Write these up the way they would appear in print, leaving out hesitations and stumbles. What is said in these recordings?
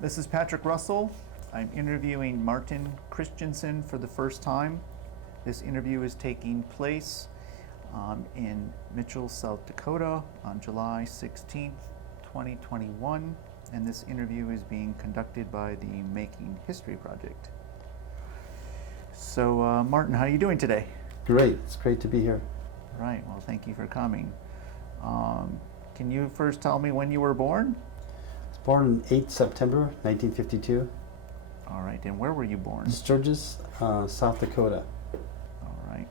This is Patrick Russell. I'm interviewing Martin Christensen for the first time. This interview is taking place in Mitchell, South Dakota on July 16th, 2021, and this interview is being conducted by the Making History Project. So Martin, how are you doing today? Great, it's great to be here. Right, well thank you for coming. Can you first tell me when you were born? I was born on 8 September 1952. All right, and where were you born? Sturgis, South Dakota. All right.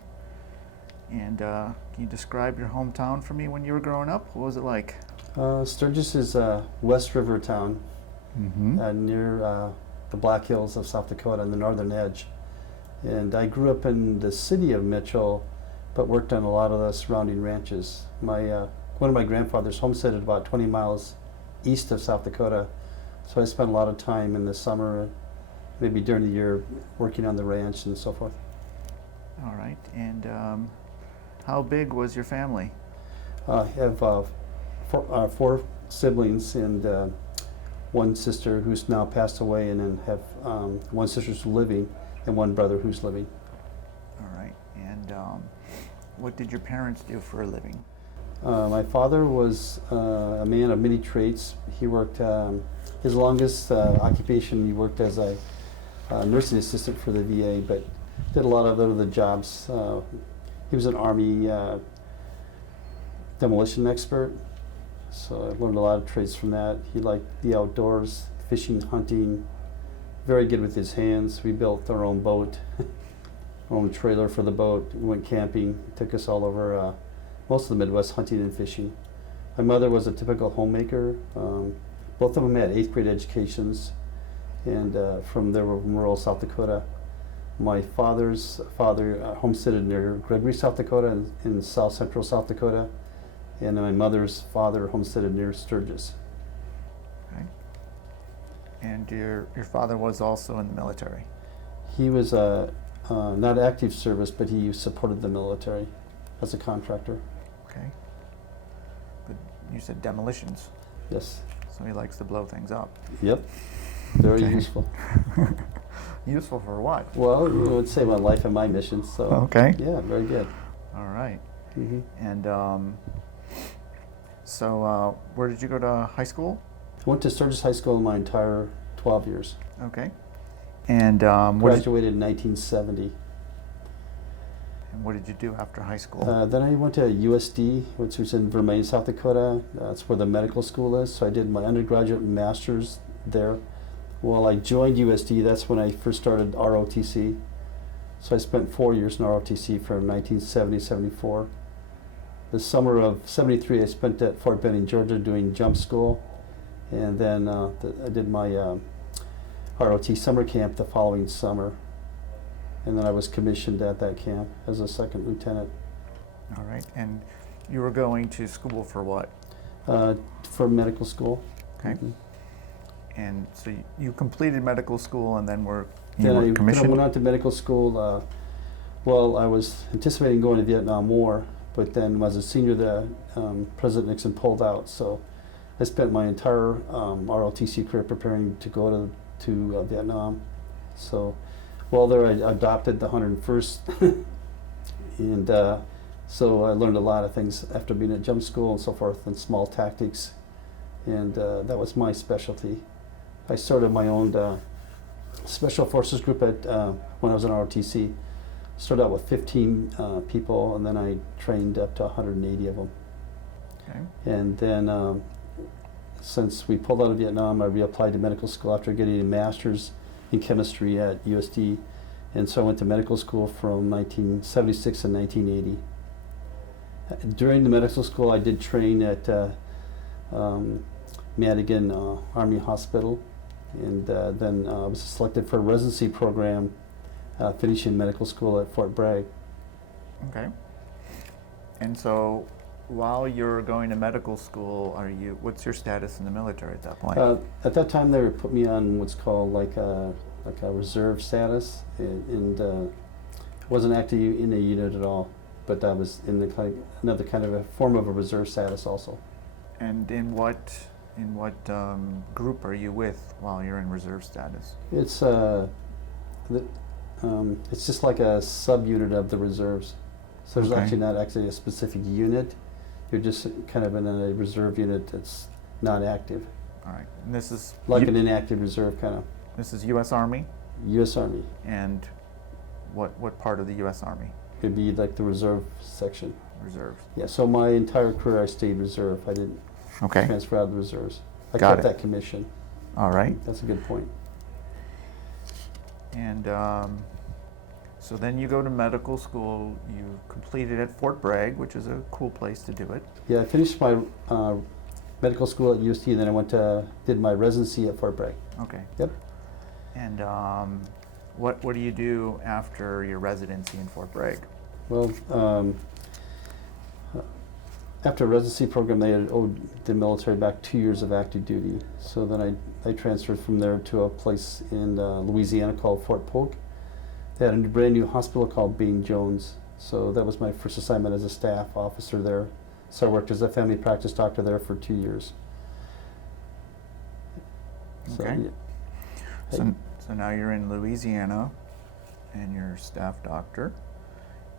And can you describe your hometown for me when you were growing up? What was it like? Sturgis is a West River town near the Black Hills of South Dakota on the northern edge. And I grew up in the city of Mitchell, but worked on a lot of the surrounding ranches. One of my grandfathers homesteaded about 20 miles east of South Dakota, so I spent a lot of time in the summer, maybe during the year, working on the ranch and so forth. All right, and how big was your family? I have four siblings and one sister who's now passed away, and then have one sister who's living and one brother who's living. All right, and what did your parents do for a living? My father was a man of many trades. He worked, his longest occupation, he worked as a nursing assistant for the VA, but did a lot of other jobs. He was an Army demolition expert, so I learned a lot of trades from that. He liked the outdoors, fishing, hunting, very good with his hands. We built our own boat, our own trailer for the boat. We went camping, took us all over most of the Midwest hunting and fishing. My mother was a typical homemaker. Both of them had 8th grade educations, and from rural South Dakota. My father's father homesteaded near Gregory, South Dakota, in south central South Dakota, and my mother's father homesteaded near Sturgis. Okay. And your father was also in the military? He was not active service, but he supported the military as a contractor. Okay. But you said demolitions. Yes. So he likes to blow things up. Yep. Very Okay. useful. Useful for what? Well, you would say my life and my mission. So. Okay. Yeah, very good. All right. Mm-hmm. And so where did you go to high school? I went to Sturgis High School my entire 12 years. Okay. And Graduated in 1970. And what did you do after high school? Then I went to USD, which was in Vermillion, South Dakota. That's where the medical school is. So I did my undergraduate and master's there. Well, I joined USD. That's when I first started ROTC. So I spent 4 years in ROTC from 1970-74. The summer of 73, I spent at Fort Benning, Georgia, doing jump school. And then I did my ROT summer camp the following summer. And then I was commissioned at that camp as a second lieutenant. All right. And you were going to school for what? For medical school. Okay. Mm-hmm. And so you completed medical school and then were Then I commissioned? went on to medical school. Well, I was anticipating going to Vietnam War, but then as a senior, President Nixon pulled out. So I spent my entire ROTC career preparing to go to Vietnam. So while there, I adopted the 101st, and so I learned a lot of things after being at jump school and so forth, and small tactics, and that was my specialty. I started my own special forces group at when I was in ROTC. Started out with 15 people, and then I trained up to 180 of them. Okay. And then since we pulled out of Vietnam, I reapplied to medical school after getting a master's in chemistry at USD, and so I went to medical school from 1976 and 1980. During the medical school, I did train at Madigan Army Hospital, and then I was selected for a residency program, finishing medical school at Fort Bragg. Okay. And so while you're going to medical school, what's your status in the military at that point? At that time, they put me on what's called like a reserve status, and I wasn't active in a unit at all, but I was in another kind of a form of a reserve status also. And in what in what group are you with while you're in reserve status? It's it's just like a subunit of the reserves. So there's Okay. actually not actually a specific unit. You're just kind of in a reserve unit that's not active, All right. And this is like an inactive reserve kind of. this is U.S. Army, U.S. Army. and what part of the U.S. Army? It'd be like the reserve section. Reserves. Yeah. So my entire career I stayed reserve. I didn't Okay. transfer out of the reserves. I Got kept it. that commission. All right. That's a good point. And so then you go to medical school. You completed at Fort Bragg, which is a cool place to do it. Yeah, I finished my medical school at UST, and then I did my residency at Fort Bragg. Okay. Yep. And what do you do after your residency in Fort Bragg? Well, after a residency program, they had owed the military back 2 years of active duty. So then I transferred from there to a place in Louisiana called Fort Polk. They had a brand new hospital called Bain Jones. So that was my first assignment as a staff officer there. So I worked as a family practice doctor there for 2 years. So, Okay. yeah. So now you're in Louisiana, and you're staff doctor.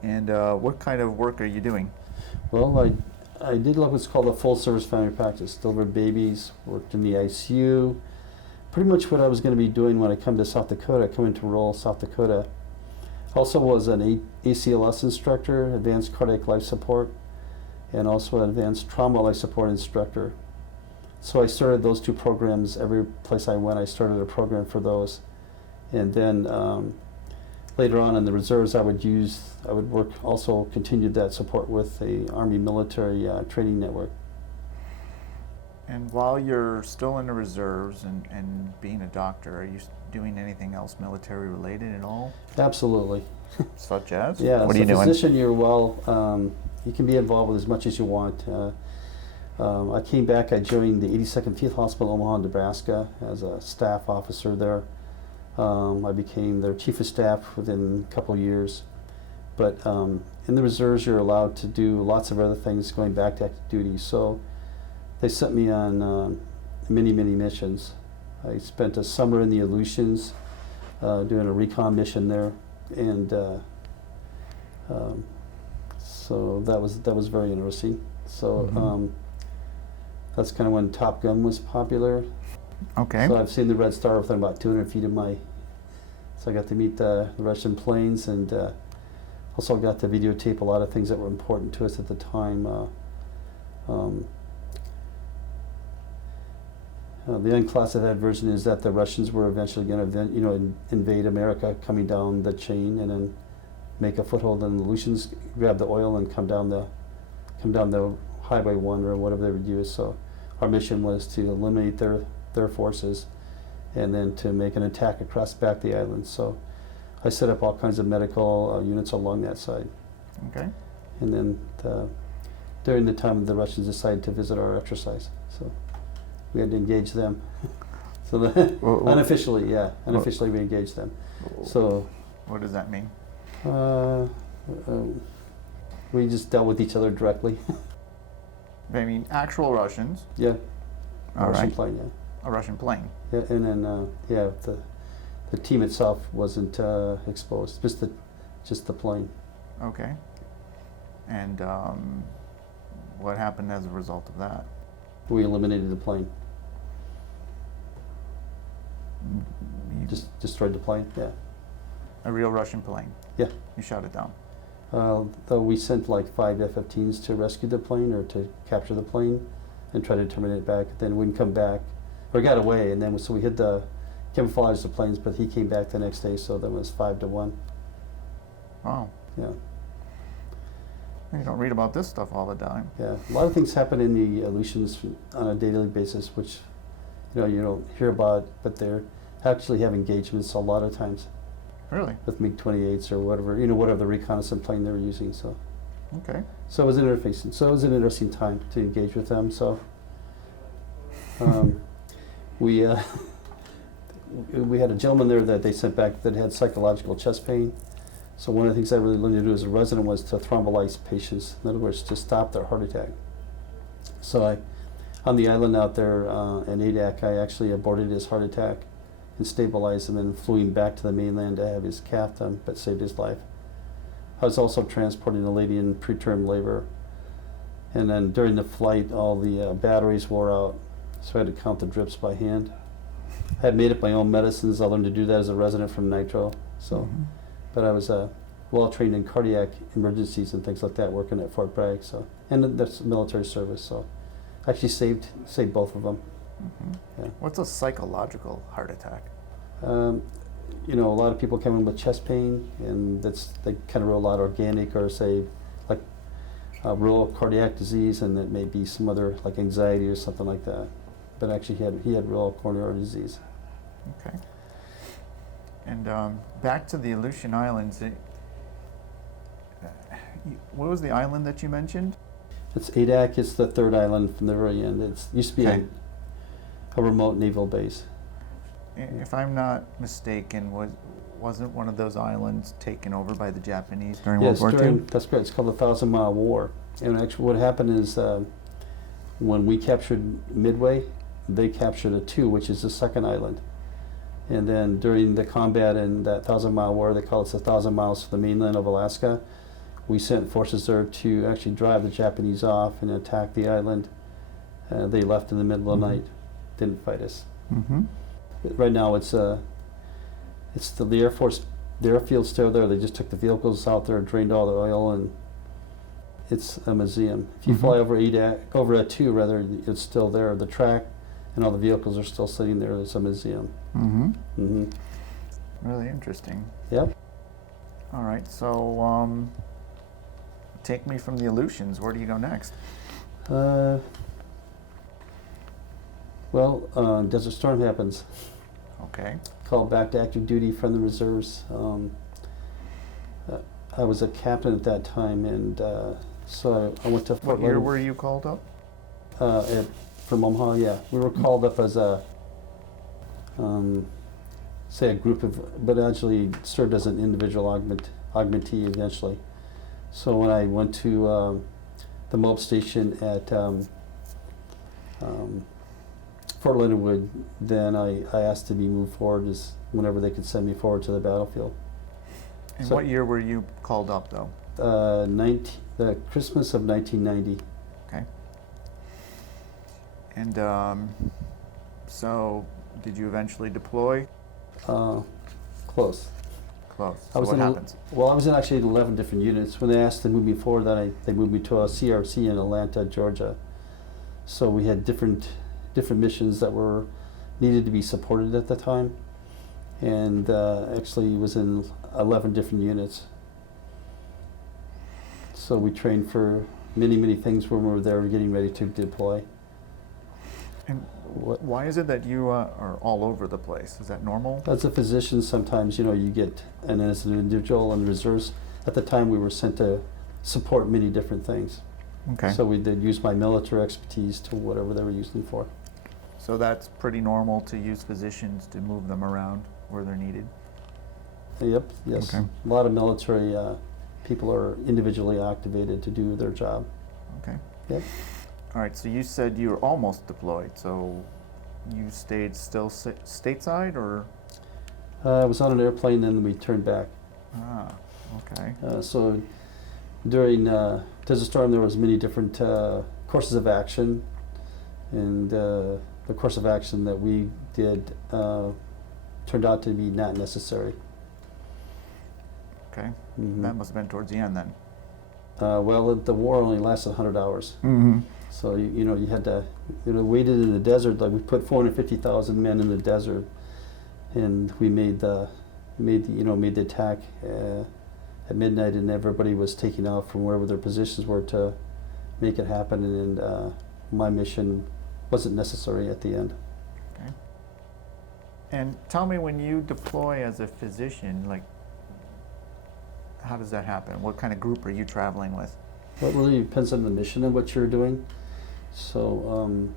And what kind of work are you doing? Well, I did what's called a full service family practice. Delivered babies, worked in the ICU. Pretty much what I was going to be doing when I come to South Dakota, come into rural South Dakota. Also was an ACLS instructor, advanced cardiac life support, and also an advanced trauma life support instructor. So I started those two programs. Every place I went, I started a program for those. And then later on in the reserves, I would work, also continued that support with the Army Military Training Network. And while you're still in the reserves and being a doctor, are you doing anything else military related at all? Absolutely. Such as? Yeah, What as are you a doing? physician, you can be involved with as much as you want. I came back, I joined the 82nd Field Hospital in Omaha, Nebraska as a staff officer there. I became their chief of staff within a couple of years. But in the reserves, you're allowed to do lots of other things going back to active duty. So they sent me on many, many missions. I spent a summer in the Aleutians doing a recon mission there. And so that was very interesting. So that's kind of when Top Gun was popular. Okay. So I've seen the Red Star within about 200 feet of my. So I got to meet the Russian planes, and also got to videotape a lot of things that were important to us at the time. The unclassified version is that the Russians were eventually going to, invade America, coming down the chain, and then make a foothold. And the Aleutians grab the oil and come down the Highway 1 or whatever they would use. So our mission was to eliminate their forces, and then to make an attack across back the island. So I set up all kinds of medical units along that side. Okay. And then during the time the Russians decided to visit our exercise, so we had to engage them. So unofficially we engaged them. So What does that mean? we just dealt with each other directly. I mean, actual Russians. Yeah. All Russian right. plane, yeah. A Russian plane. Yeah, and then the team itself wasn't exposed, just the plane. Okay. And what happened as a result of that? We eliminated the plane. You- Just destroyed the plane. Yeah. a real Russian plane. Yeah. You shot it down. Though we sent like 5 F-15s to rescue the plane or to capture the plane and try to terminate it back. Then wouldn't come back, or got away, and then so we hit the camouflage the planes, but he came back the next day, so that was 5-1. Wow. Yeah. You don't read about this stuff all the time. Yeah, a lot of things happen in the Aleutians on a daily basis, which you don't hear about, but they're actually have engagements a lot of times Really? with MiG-28s or whatever the reconnaissance plane they were using. So Okay. it was interfacing. So it was an interesting time to engage with them. So we had a gentleman there that they sent back that had psychological chest pain. So one of the things I really learned to do as a resident was to thrombolyze patients. In other words, to stop their heart attack. So On the island out there in Adak, I actually aborted his heart attack and stabilized him and flew him back to the mainland to have his cath done, but saved his life. I was also transporting a lady in preterm labor, and then during the flight all the batteries wore out, so I had to count the drips by hand. I had made up my own medicines. I learned to do that as a resident from Nitro, so, but I was well trained in cardiac emergencies and things like that, working at Fort Bragg, so, and that's military service, so actually saved both of them. Yeah. What's a psychological heart attack? You know, a lot of people come in with chest pain, and they kind of rule out organic or say like real cardiac disease, and it may be some other like anxiety or something like that. But actually, he had real coronary disease. Okay. And back to the Aleutian Islands. What was the island that you mentioned? It's Adak. It's the third island from the very end. It used to be Okay. a remote naval base. If I'm not mistaken, wasn't one of those islands taken over by the Japanese during Yes, World War II? that's correct. It's called the 1,000-Mile War. And actually, what happened is when we captured Midway, they captured a 2, which is the second island. And then during the combat in that 1,000-Mile War, they call it the 1,000 miles to the mainland of Alaska. We sent forces there to actually drive the Japanese off and attack the island. They left in the middle of the night, didn't fight us. Mm-hmm. Right now, it's the Air Force. The airfield's still there. They just took the vehicles out there, drained all the oil, and it's a museum. If you fly over over a 2, rather, it's still there. The track and all the vehicles are still sitting there. It's a museum. Really interesting. Yep. All right, so take me from the Aleutians. Where do you go next? Well, Desert Storm happens. Okay. Called back to active duty from the reserves. I was a captain at that time, and so I went to Fort What year Leonard. were you called up? From Omaha, yeah. We were called up as a, say a group of, but actually served as an individual augmentee eventually. So when I went to the MOB station at Fort Leonard Wood, then I asked to be moved forward as whenever they could send me forward to the battlefield. And So- what year were you called up, though? The Christmas of 1990. Okay. And so, did you eventually deploy? Close. Close. I So was what in happens? Well, I was in actually 11 different units. When they asked to move me forward, they moved me to a CRC in Atlanta, Georgia. So we had different missions that were needed to be supported at the time, and actually was in 11 different units. So we trained for many things when we were there getting ready to deploy. And What, why is it that you are all over the place? Is that normal? as a physician, sometimes you get, and as an individual in the reserves, at the time we were sent to support many different things. Okay. So we did use my military expertise to whatever they were using for. So that's pretty normal to use physicians to move them around where they're needed? Yep, yes. Okay. A lot of military people are individually activated to do their job. Okay. Yep. All right, so you said you were almost deployed, so you stayed still stateside, or? I was on an airplane and we turned back. Ah, okay. So during Desert Storm there was many different courses of action, and the course of action that we did turned out to be not necessary. Okay. Mhm. That must have been towards the end then. Well, the war only lasted 100 hours. Mm-hmm. So you had to waited in the desert. Like we put 450,000 men in the desert, and we made the attack at midnight, and everybody was taking off from wherever their positions were to make it happen. And my mission wasn't necessary at the end. Okay. And tell me, when you deploy as a physician, like, how does that happen? What kind of group are you traveling with? Well, it really depends on the mission and what you're doing. So,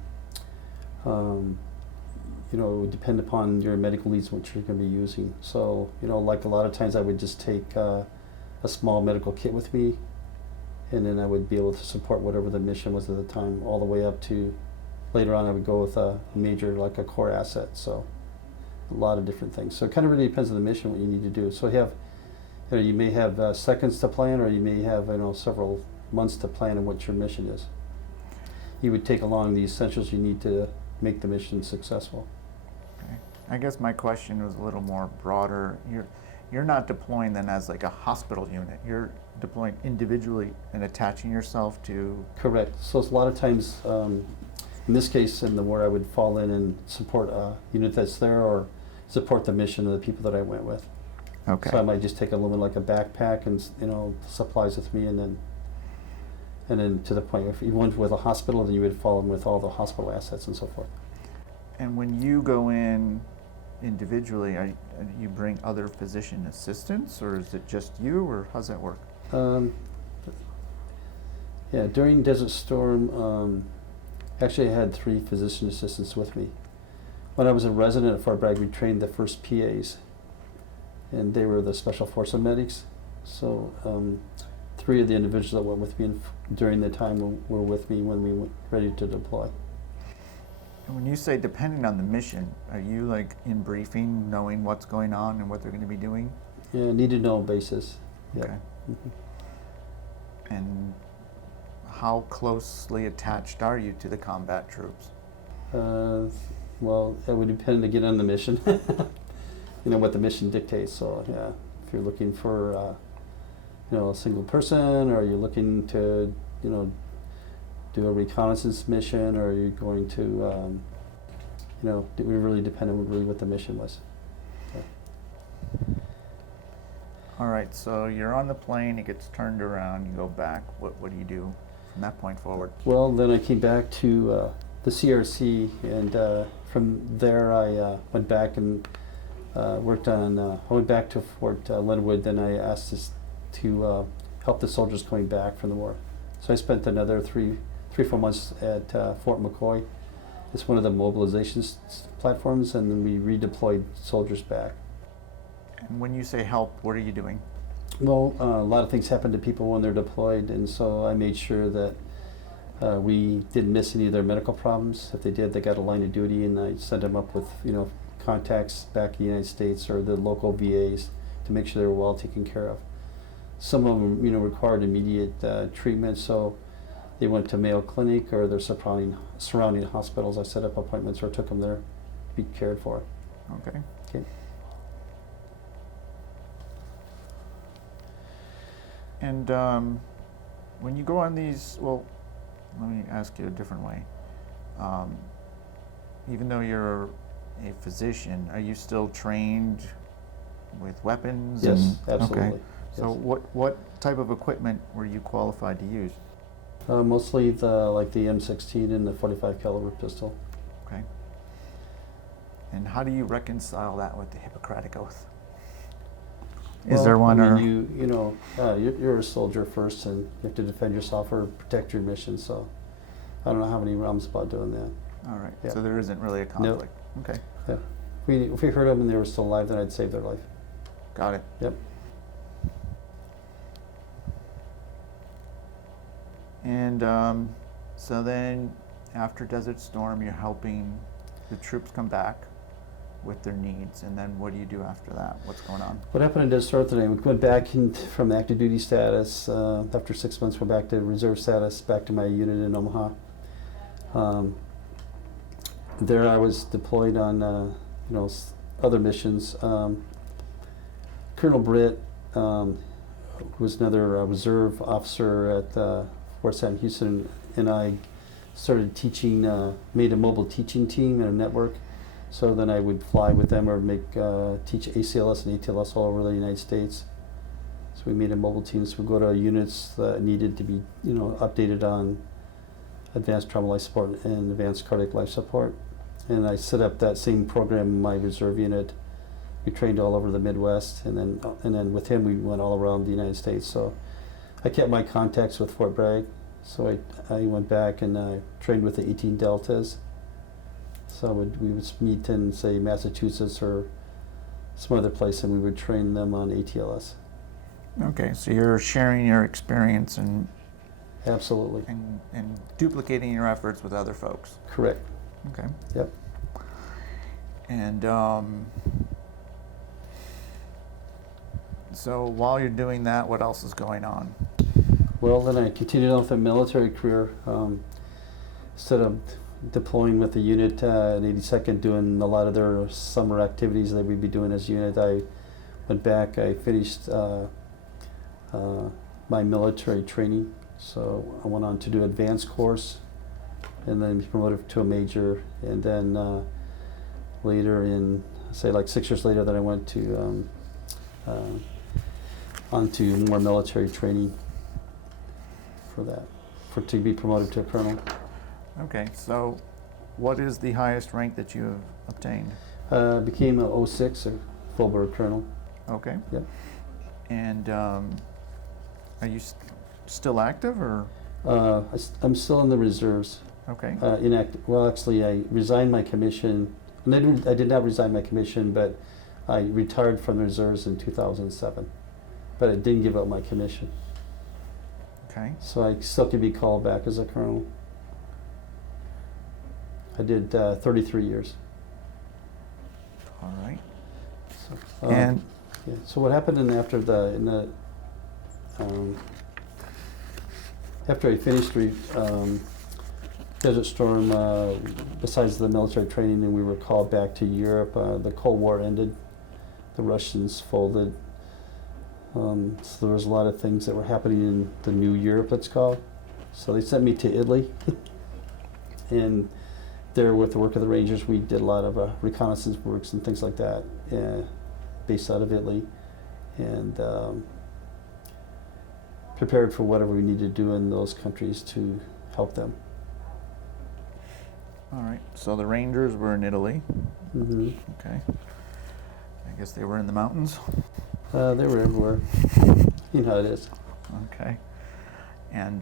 it would depend upon your medical needs, what you're going to be using. So, like a lot of times I would just take a small medical kit with me, and then I would be able to support whatever the mission was at the time, all the way up to later on I would go with a major, like a core asset. So a lot of different things. So it kind of really depends on the mission, what you need to do. So you may have seconds to plan, or you may have several months to plan on what your mission is. You would take along the essentials you need to make the mission successful. Okay. I guess my question was a little more broader. You're not deploying then as like a hospital unit. You're deploying individually and attaching yourself to. Correct. So it's a lot of times, in this case, in the war, I would fall in and support a unit that's there, or support the mission of the people that I went with. Okay. So I might just take a little bit like a backpack and supplies with me, and then to the point if you went with a hospital, then you would fall in with all the hospital assets and so forth. And when you go in individually, you bring other physician assistants, or is it just you, or how's that work? Yeah, during Desert Storm, actually I had 3 physician assistants with me. When I was a resident at Fort Bragg, we trained the first PAs, and they were the Special Forces medics. So 3 of the individuals that went with me during the time were with me when we were ready to deploy. And when you say depending on the mission, are you like in briefing, knowing what's going on and what they're going to be doing? Yeah, need to know basis. Yeah. Okay. And how closely attached are you to the combat troops? Well, it would depend again on the mission. What the mission dictates. So yeah, if you're looking for a single person, or you're looking to do a reconnaissance mission, or you're going to it would really depend on really what the mission was. Yeah. All right, so you're on the plane, it gets turned around, you go back. What do you do from that point forward? Well, then I came back to the CRC, and from there I went back and worked on. I went back to Fort Leonard. Then I asked to help the soldiers coming back from the war. So I spent another 3-4 months at Fort McCoy. It's one of the mobilization platforms, and then we redeployed soldiers back. And when you say help, what are you doing? Well, a lot of things happen to people when they're deployed, and so I made sure that we didn't miss any of their medical problems. If they did, they got a line of duty, and I sent them up with contacts back in the United States or the local VAs to make sure they were well taken care of. Some of them, required immediate treatment, so they went to Mayo Clinic or their surrounding hospitals. I set up appointments or took them there to be cared for. Okay. Okay. And when you go on these, well, let me ask you a different way. Even though you're a physician, are you still trained with weapons? Yes, absolutely. Okay. So what type of equipment were you qualified to use? Mostly the M16 and the .45 caliber pistol. Okay. And how do you reconcile that with the Hippocratic Oath? Is there one, or you're a soldier first, and you have to defend yourself or protect your mission. So I don't know how many realms about doing that. All right. Yeah. So there isn't really a conflict. Nope. Okay. Yeah. If we heard them and they were still alive, then I'd save their life. Got it. Yep. And so then after Desert Storm, you're helping the troops come back with their needs, and then what do you do after that? What's going on? What happened in Desert Storm today? We went back from active duty status. After 6 months, we're back to reserve status, back to my unit in Omaha. There I was deployed on other missions. Colonel Britt, who was another reserve officer at Fort Sam Houston, and I started teaching, made a mobile teaching team and a network. So then I would fly with them or teach ACLS and ATLS all over the United States. So we made a mobile team. So we go to units that needed to be, updated on advanced trauma life support and advanced cardiac life support. And I set up that same program in my reserve unit. We trained all over the Midwest, and then with him we went all around the United States. So I kept my contacts with Fort Bragg. So I went back and I trained with the 18 Deltas. So we would meet in, say, Massachusetts or some other place, and we would train them on ATLS. Okay, so you're sharing your experience and Absolutely. and duplicating your efforts with other folks. Correct. Okay. Yep. And so while you're doing that, what else is going on? Well, then I continued on with a military career. Instead of deploying with the unit at 82nd, doing a lot of their summer activities that we'd be doing as a unit, I went back. I finished my military training. So I went on to do advanced course and then be promoted to a major. And then later in, say like 6 years later, then I went to onto more military training for that, to be promoted to a colonel. Okay, so what is the highest rank that you have obtained? Became a 06, or full board colonel. Okay. Yep. And are you still active, or? I'm still in the reserves. Okay. Inactive. Well, actually, I resigned my commission. I did not resign my commission, but I retired from the reserves in 2007. But I didn't give up my commission. Okay. So I still could be called back as a colonel. I did 33 years. All right. So, And yeah. So what happened after I finished Desert Storm, besides the military training, and we were called back to Europe. The Cold War ended. The Russians folded. So there was a lot of things that were happening in the new Europe, let's call it. So they sent me to Italy. And there, with the work of the Rangers, we did a lot of reconnaissance works and things like that, based out of Italy. And prepared for whatever we needed to do in those countries to help them. all right. So the Rangers were in Italy. Mm-hmm. Okay. I guess they were in the mountains. They were everywhere. You know how it is. Okay. And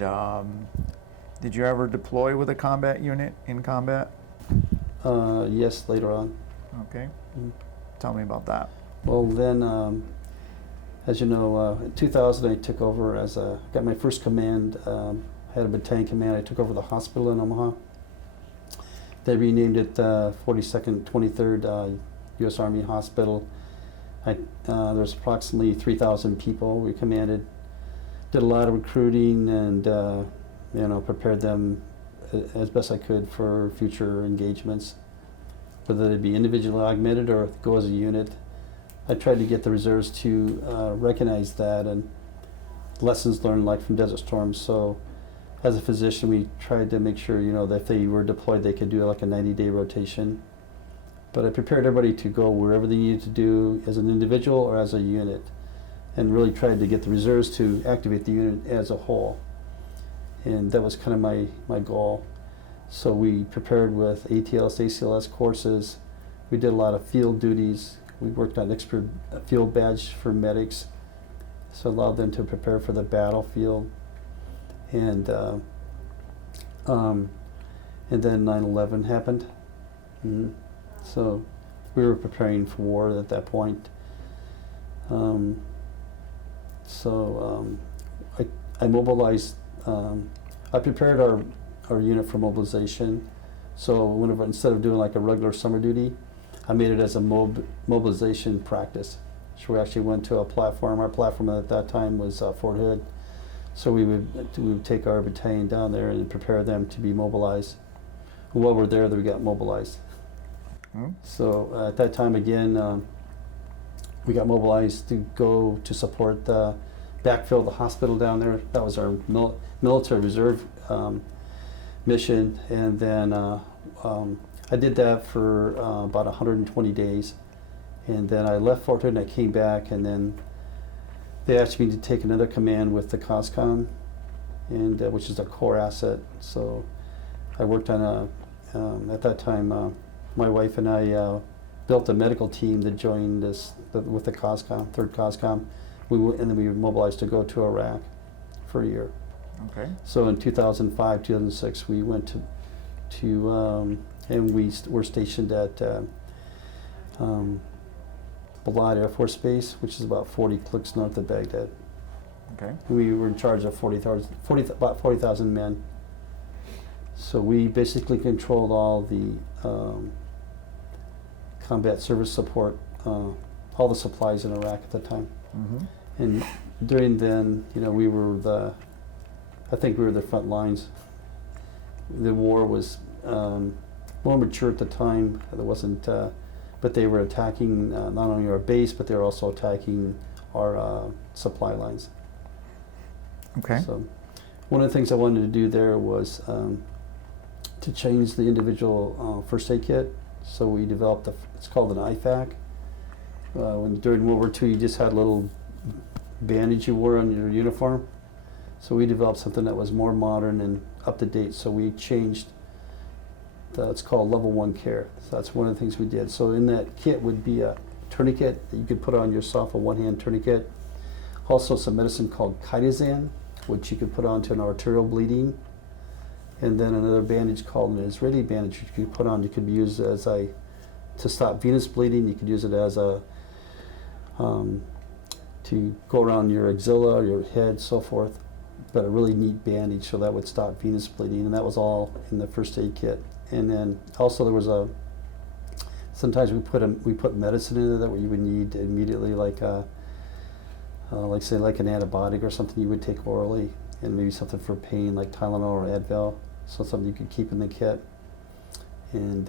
did you ever deploy with a combat unit in combat? Yes, later on. Okay. Mm. Tell me about that. Well, then, as you know, in 2000 I took over got my first command, had a battalion command. I took over the hospital in Omaha. They renamed it 42nd, 23rd U.S. Army Hospital. There's approximately 3,000 people we commanded. Did a lot of recruiting and prepared them as best I could for future engagements, whether they be individually augmented or go as a unit. I tried to get the reserves to recognize that and lessons learned, like from Desert Storm. So as a physician, we tried to make sure, that if they were deployed, they could do like a 90-day rotation. But I prepared everybody to go wherever they needed to do as an individual or as a unit, and really tried to get the reserves to activate the unit as a whole. And that was kind of my goal. So we prepared with ATLS, ACLS courses. We did a lot of field duties. We worked on expert field badge for medics, so allowed them to prepare for the battlefield. And then 9/11 happened. Mm-hmm. So we were preparing for war at that point. I mobilized. I prepared our unit for mobilization. So whenever, instead of doing like a regular summer duty, I made it as a mobilization practice. So we actually went to a platform. Our platform at that time was Fort Hood. So we would take our battalion down there and prepare them to be mobilized. And while we're there, we got mobilized. Hmm? So at that time again, we got mobilized to go to support backfill the hospital down there. That was our military reserve mission, and then I did that for about 120 days, and then I left Fort Hood and I came back, and then they asked me to take another command with the COSCOM, and which is a core asset. So I worked on at that time. My wife and I built a medical team that joined us with the COSCOM, 3rd COSCOM. And then we were mobilized to go to Iraq for a year. Okay. So in 2005, 2006, we went to and we were stationed at Balad Air Force Base, which is about 40 clicks north of Baghdad. Okay. We were in charge of about 40,000 men. So we basically controlled all the combat service support, all the supplies in Iraq at the time. Mm-hmm. And during then, we were I think we were the front lines. The war was more mature at the time. There wasn't, but they were attacking not only our base, but they were also attacking our supply lines. Okay. So one of the things I wanted to do there was to change the individual first aid kit. So we developed it's called an IFAC. During World War II, you just had a little bandage you wore on your uniform. So we developed something that was more modern and up to date. So we changed. It's called level 1 care. So that's one of the things we did. So in that kit would be a tourniquet that you could put on yourself, a one-hand tourniquet. Also some medicine called Christensen, which you could put onto an arterial bleeding. And then another bandage called an Israeli bandage, which you could put on. You could use as to stop venous bleeding. You could use it as to go around your axilla, your head, so forth. But a really neat bandage, so that would stop venous bleeding, and that was all in the first aid kit. And then also there was sometimes we put medicine in there that you would need immediately, like say like an antibiotic or something you would take orally, and maybe something for pain like Tylenol or Advil, so something you could keep in the kit. And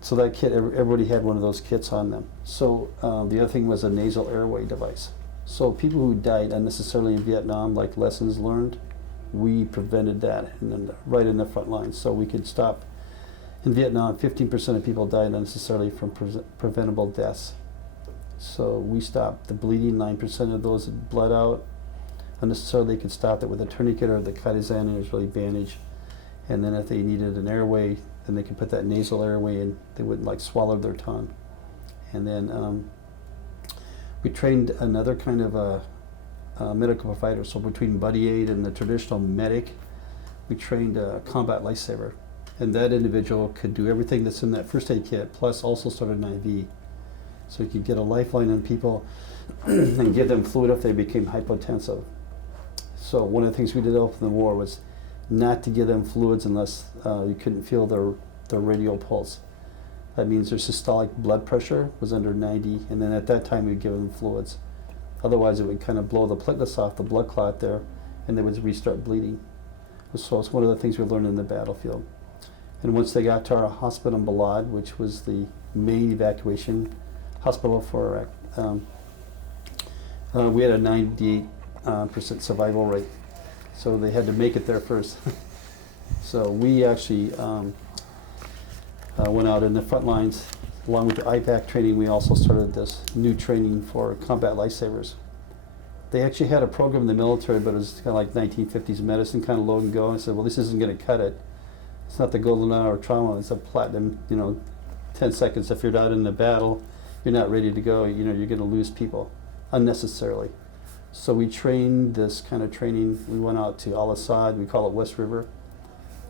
so that kit, everybody had one of those kits on them. So the other thing was a nasal airway device. So people who died unnecessarily in Vietnam, like lessons learned, we prevented that right in the front line. So we could stop. In Vietnam, 15% of people died unnecessarily from preventable deaths. So we stopped the bleeding. 9% of those that bled out unnecessarily, they could stop that with a tourniquet or the Christensen and Israeli bandage. And then if they needed an airway, then they could put that nasal airway in. They wouldn't swallow their tongue. And then we trained another kind of a medical provider. So between buddy aid and the traditional medic, we trained a combat lifesaver. And that individual could do everything that's in that first aid kit, plus also start an IV. So you could get a lifeline on people and give them fluid if they became hypotensive. So one of the things we did open the war was not to give them fluids unless you couldn't feel their radial pulse. That means their systolic blood pressure was under 90, and then at that time we'd give them fluids. Otherwise it would kind of blow the platelets off, the blood clot there, and they would restart bleeding. So it's one of the things we learned in the battlefield. And once they got to our hospital in Balad, which was the main evacuation hospital for Iraq, we had a 98% survival rate. So they had to make it there first. So we actually went out in the front lines. Along with the IPAC training, we also started this new training for combat lifesavers. They actually had a program in the military, but it was kind of like 1950s medicine, kind of load and go. And I said, well, this isn't going to cut it. It's not the golden hour trauma. It's a platinum, 10 seconds. If you're out in the battle, you're not ready to go. You're going to lose people unnecessarily. So we trained this kind of training. We went out to Al-Assad. We call it West River.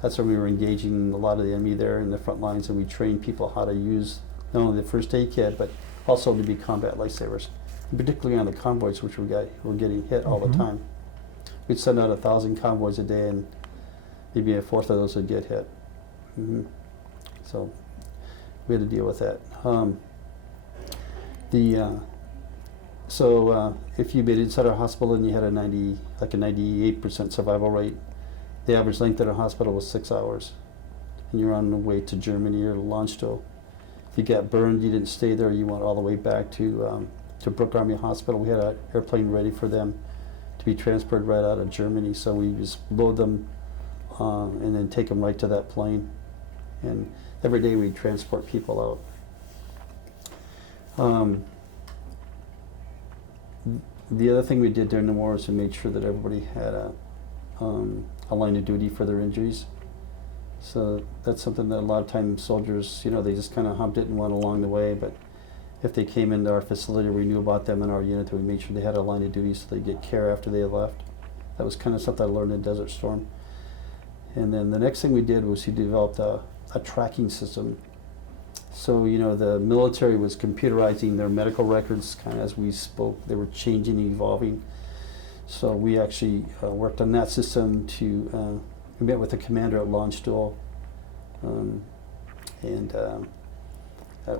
That's where we were engaging a lot of the enemy there in the front lines, and we trained people how to use not only the first aid kit, but also to be combat lifesavers, and particularly on the convoys, which were getting hit all the time. We'd send out 1,000 convoys a day, and maybe a fourth of those would get hit. So we had to deal with that. If you made it inside our hospital and you had a 98% survival rate, the average length at our hospital was 6 hours. And you're on the way to Germany or Landstuhl. If you got burned, you didn't stay there. You went all the way back to Brooke Army Hospital. We had an airplane ready for them to be transported right out of Germany. So we just load them and then take them right to that plane. And every day we transport people out. The other thing we did during the war was to make sure that everybody had a line of duty for their injuries. So that's something that a lot of times soldiers, they just kind of humped it and went along the way. But if they came into our facility, we knew about them in our unit, we made sure they had a line of duty so they get care after they left. That was kind of something I learned in Desert Storm. And then the next thing we did was we developed a tracking system. So, the military was computerizing their medical records kind of as we spoke. They were changing and evolving. So we actually worked on that system we met with the commander at Launch Stool, and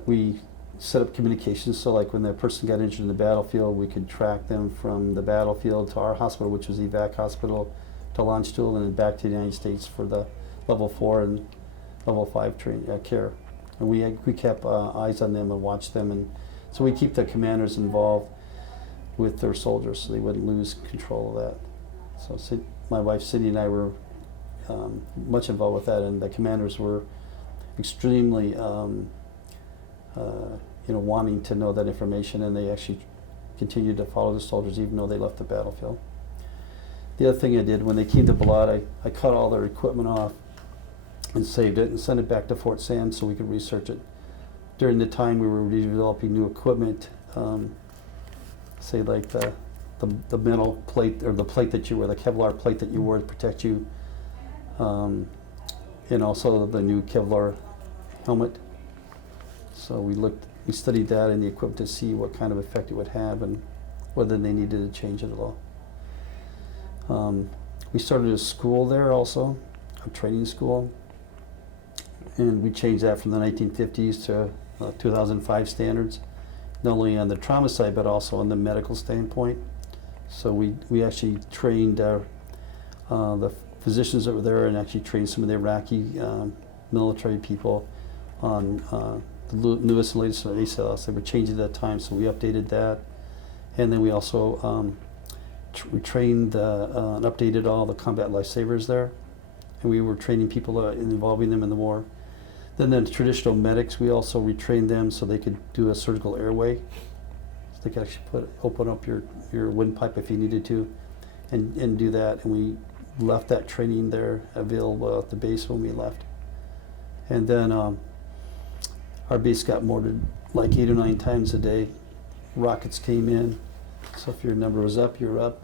we set up communications, so like when that person got injured in the battlefield, we could track them from the battlefield to our hospital, which was the evac hospital, to Launch Stool, and then back to the United States for the level 4 and level 5 care. And we kept eyes on them and watched them, and so we keep the commanders involved with their soldiers so they wouldn't lose control of that. So my wife Cindy and I were much involved with that, and the commanders were extremely wanting to know that information, and they actually continued to follow the soldiers even though they left the battlefield. The other thing I did when they came to Balad, I cut all their equipment off and saved it and sent it back to Fort Sam so we could research it. During the time we were developing new equipment, say like the metal plate or the plate that you wear, the Kevlar plate that you wore to protect you, and also the new Kevlar helmet. So we studied that and the equipment to see what kind of effect it would have and whether they needed to change it at all. We started a school there also, a training school, and we changed that from the 1950s to 2005 standards, not only on the trauma side but also on the medical standpoint. So we actually trained the physicians that were there and actually trained some of the Iraqi military people on the newest and latest ACLS. They were changing at that time, so we updated that. And then we also we trained and updated all the combat lifesavers there. And we were training people involving them in the war. Then the traditional medics, we also retrained them so they could do a surgical airway. So they could actually open up your windpipe if you needed to and do that. And we left that training there available at the base when we left. And then our base got mortared like 8 or 9 times a day. Rockets came in, so if your number was up, you're up.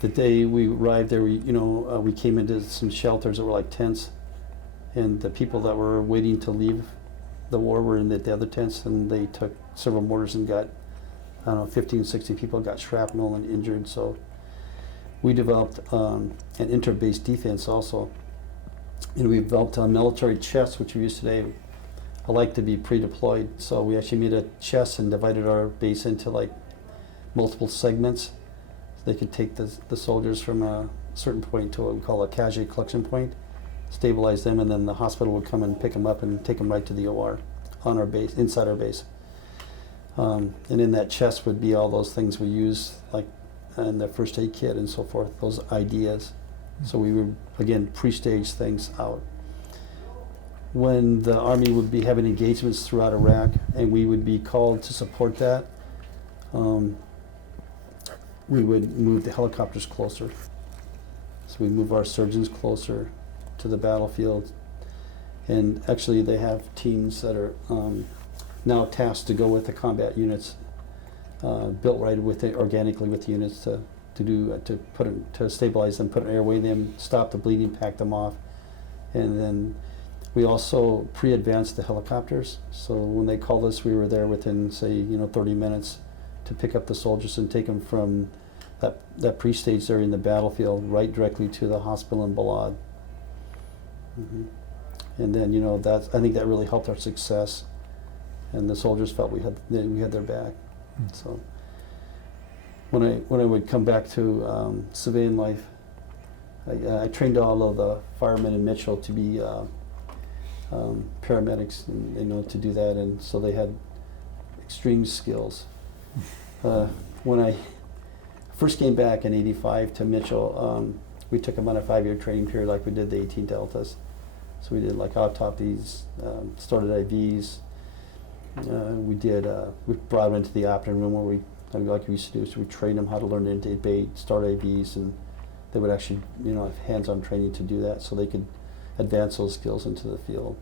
The day we arrived there, we came into some shelters that were like tents, and the people that were waiting to leave the war were in the other tents, and they took several mortars and got, 15, 16 people got shrapnel and injured. So we developed an inter-base defense also, and we developed military chests, which we use today. I like to be pre-deployed, so we actually made a chest and divided our base into like multiple segments. So they could take the soldiers from a certain point to what we call a casualty collection point, stabilize them, and then the hospital would come and pick them up and take them right to the OR on our base, inside our base. And in that chest would be all those things we use, like in the first aid kit and so forth, those ideas. So we would, again, pre-stage things out. When the Army would be having engagements throughout Iraq and we would be called to support that, we would move the helicopters closer. So we move our surgeons closer to the battlefield. And actually they have teams that are now tasked to go with the combat units, built right with it, organically with the units to stabilize them, put an airway in them, stop the bleeding, pack them off, and then we also pre-advanced the helicopters. So when they called us, we were there within, say, 30 minutes to pick up the soldiers and take them from that pre-stage area in the battlefield right directly to the hospital in Balad. And then, I think that really helped our success, and the soldiers felt we had their back. So when I would come back to civilian life, I trained all of the firemen in Mitchell to be paramedics, and to do that, and so they had extreme skills. When I first came back in '85 to Mitchell, we took them on a 5-year training period like we did the 18 Deltas. So we did like autopsies, started IVs. We brought them into the operating room where like we used to do, so we trained them how to learn to intubate, start IVs, and they would actually, have hands-on training to do that so they could advance those skills into the field.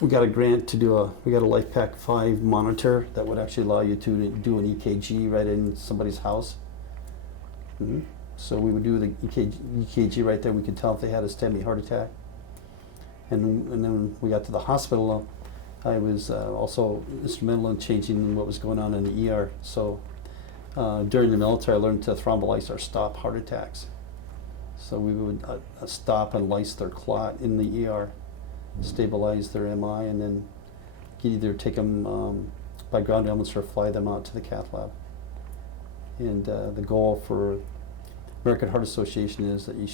We got a grant we got a LifePak 5 monitor that would actually allow you to do an EKG right in somebody's house. So we would do the EKG right there. We could tell if they had a STEMI heart attack. And then when we got to the hospital, I was also instrumental in changing what was going on in the ER. So during the military, I learned to thrombolize or stop heart attacks. So we would stop and lyse their clot in the ER, stabilize their MI, and then either take them by ground ambulance or fly them out to the cath lab. And the goal for American Heart Association is that you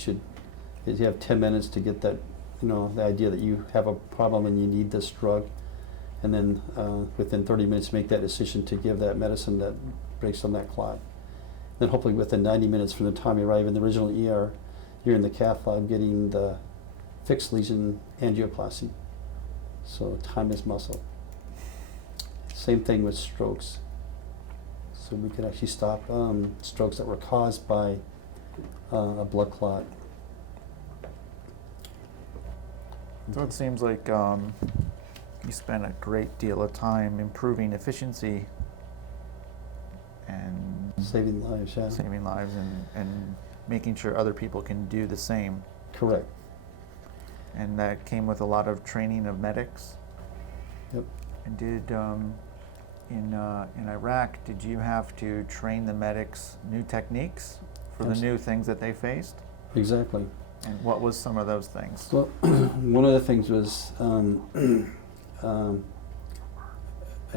have 10 minutes to get that, the idea that you have a problem and you need this drug, and then within 30 minutes make that decision to give that medicine that breaks on that clot. Then hopefully within 90 minutes from the time you arrive in the original ER, you're in the cath lab getting the fixed lesion angioplasty. So time is muscle. Same thing with strokes. So we could actually stop strokes that were caused by a blood clot. So it seems like you spend a great deal of time improving efficiency and Saving lives, yeah. saving lives and making sure other people can do the same. Correct. And that came with a lot of training of medics. Yep. And did in Iraq, did you have to train the medics new techniques for the new things that they faced? Exactly. And what was some of those things? Well, one of the things was I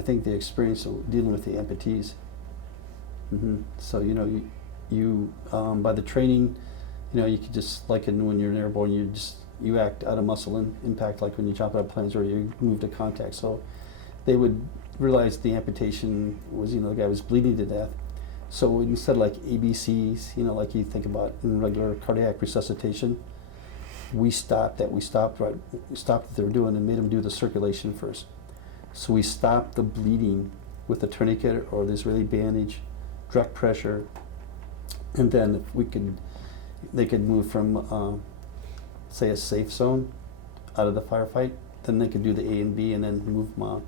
think the experience of dealing with the amputees. So you by the training, you could just, like when you're airborne, you act out of muscle impact, like when you jump out of planes or you move to contact. So they would realize the amputation was, the guy was bleeding to death. So instead of like ABCs, like you think about in regular cardiac resuscitation, we stopped what they were doing and made them do the circulation first. So we stopped the bleeding with the tourniquet or the Israeli bandage, direct pressure, and then they could move from, say, a safe zone out of the firefight. Then they could do the A and B and then move them on.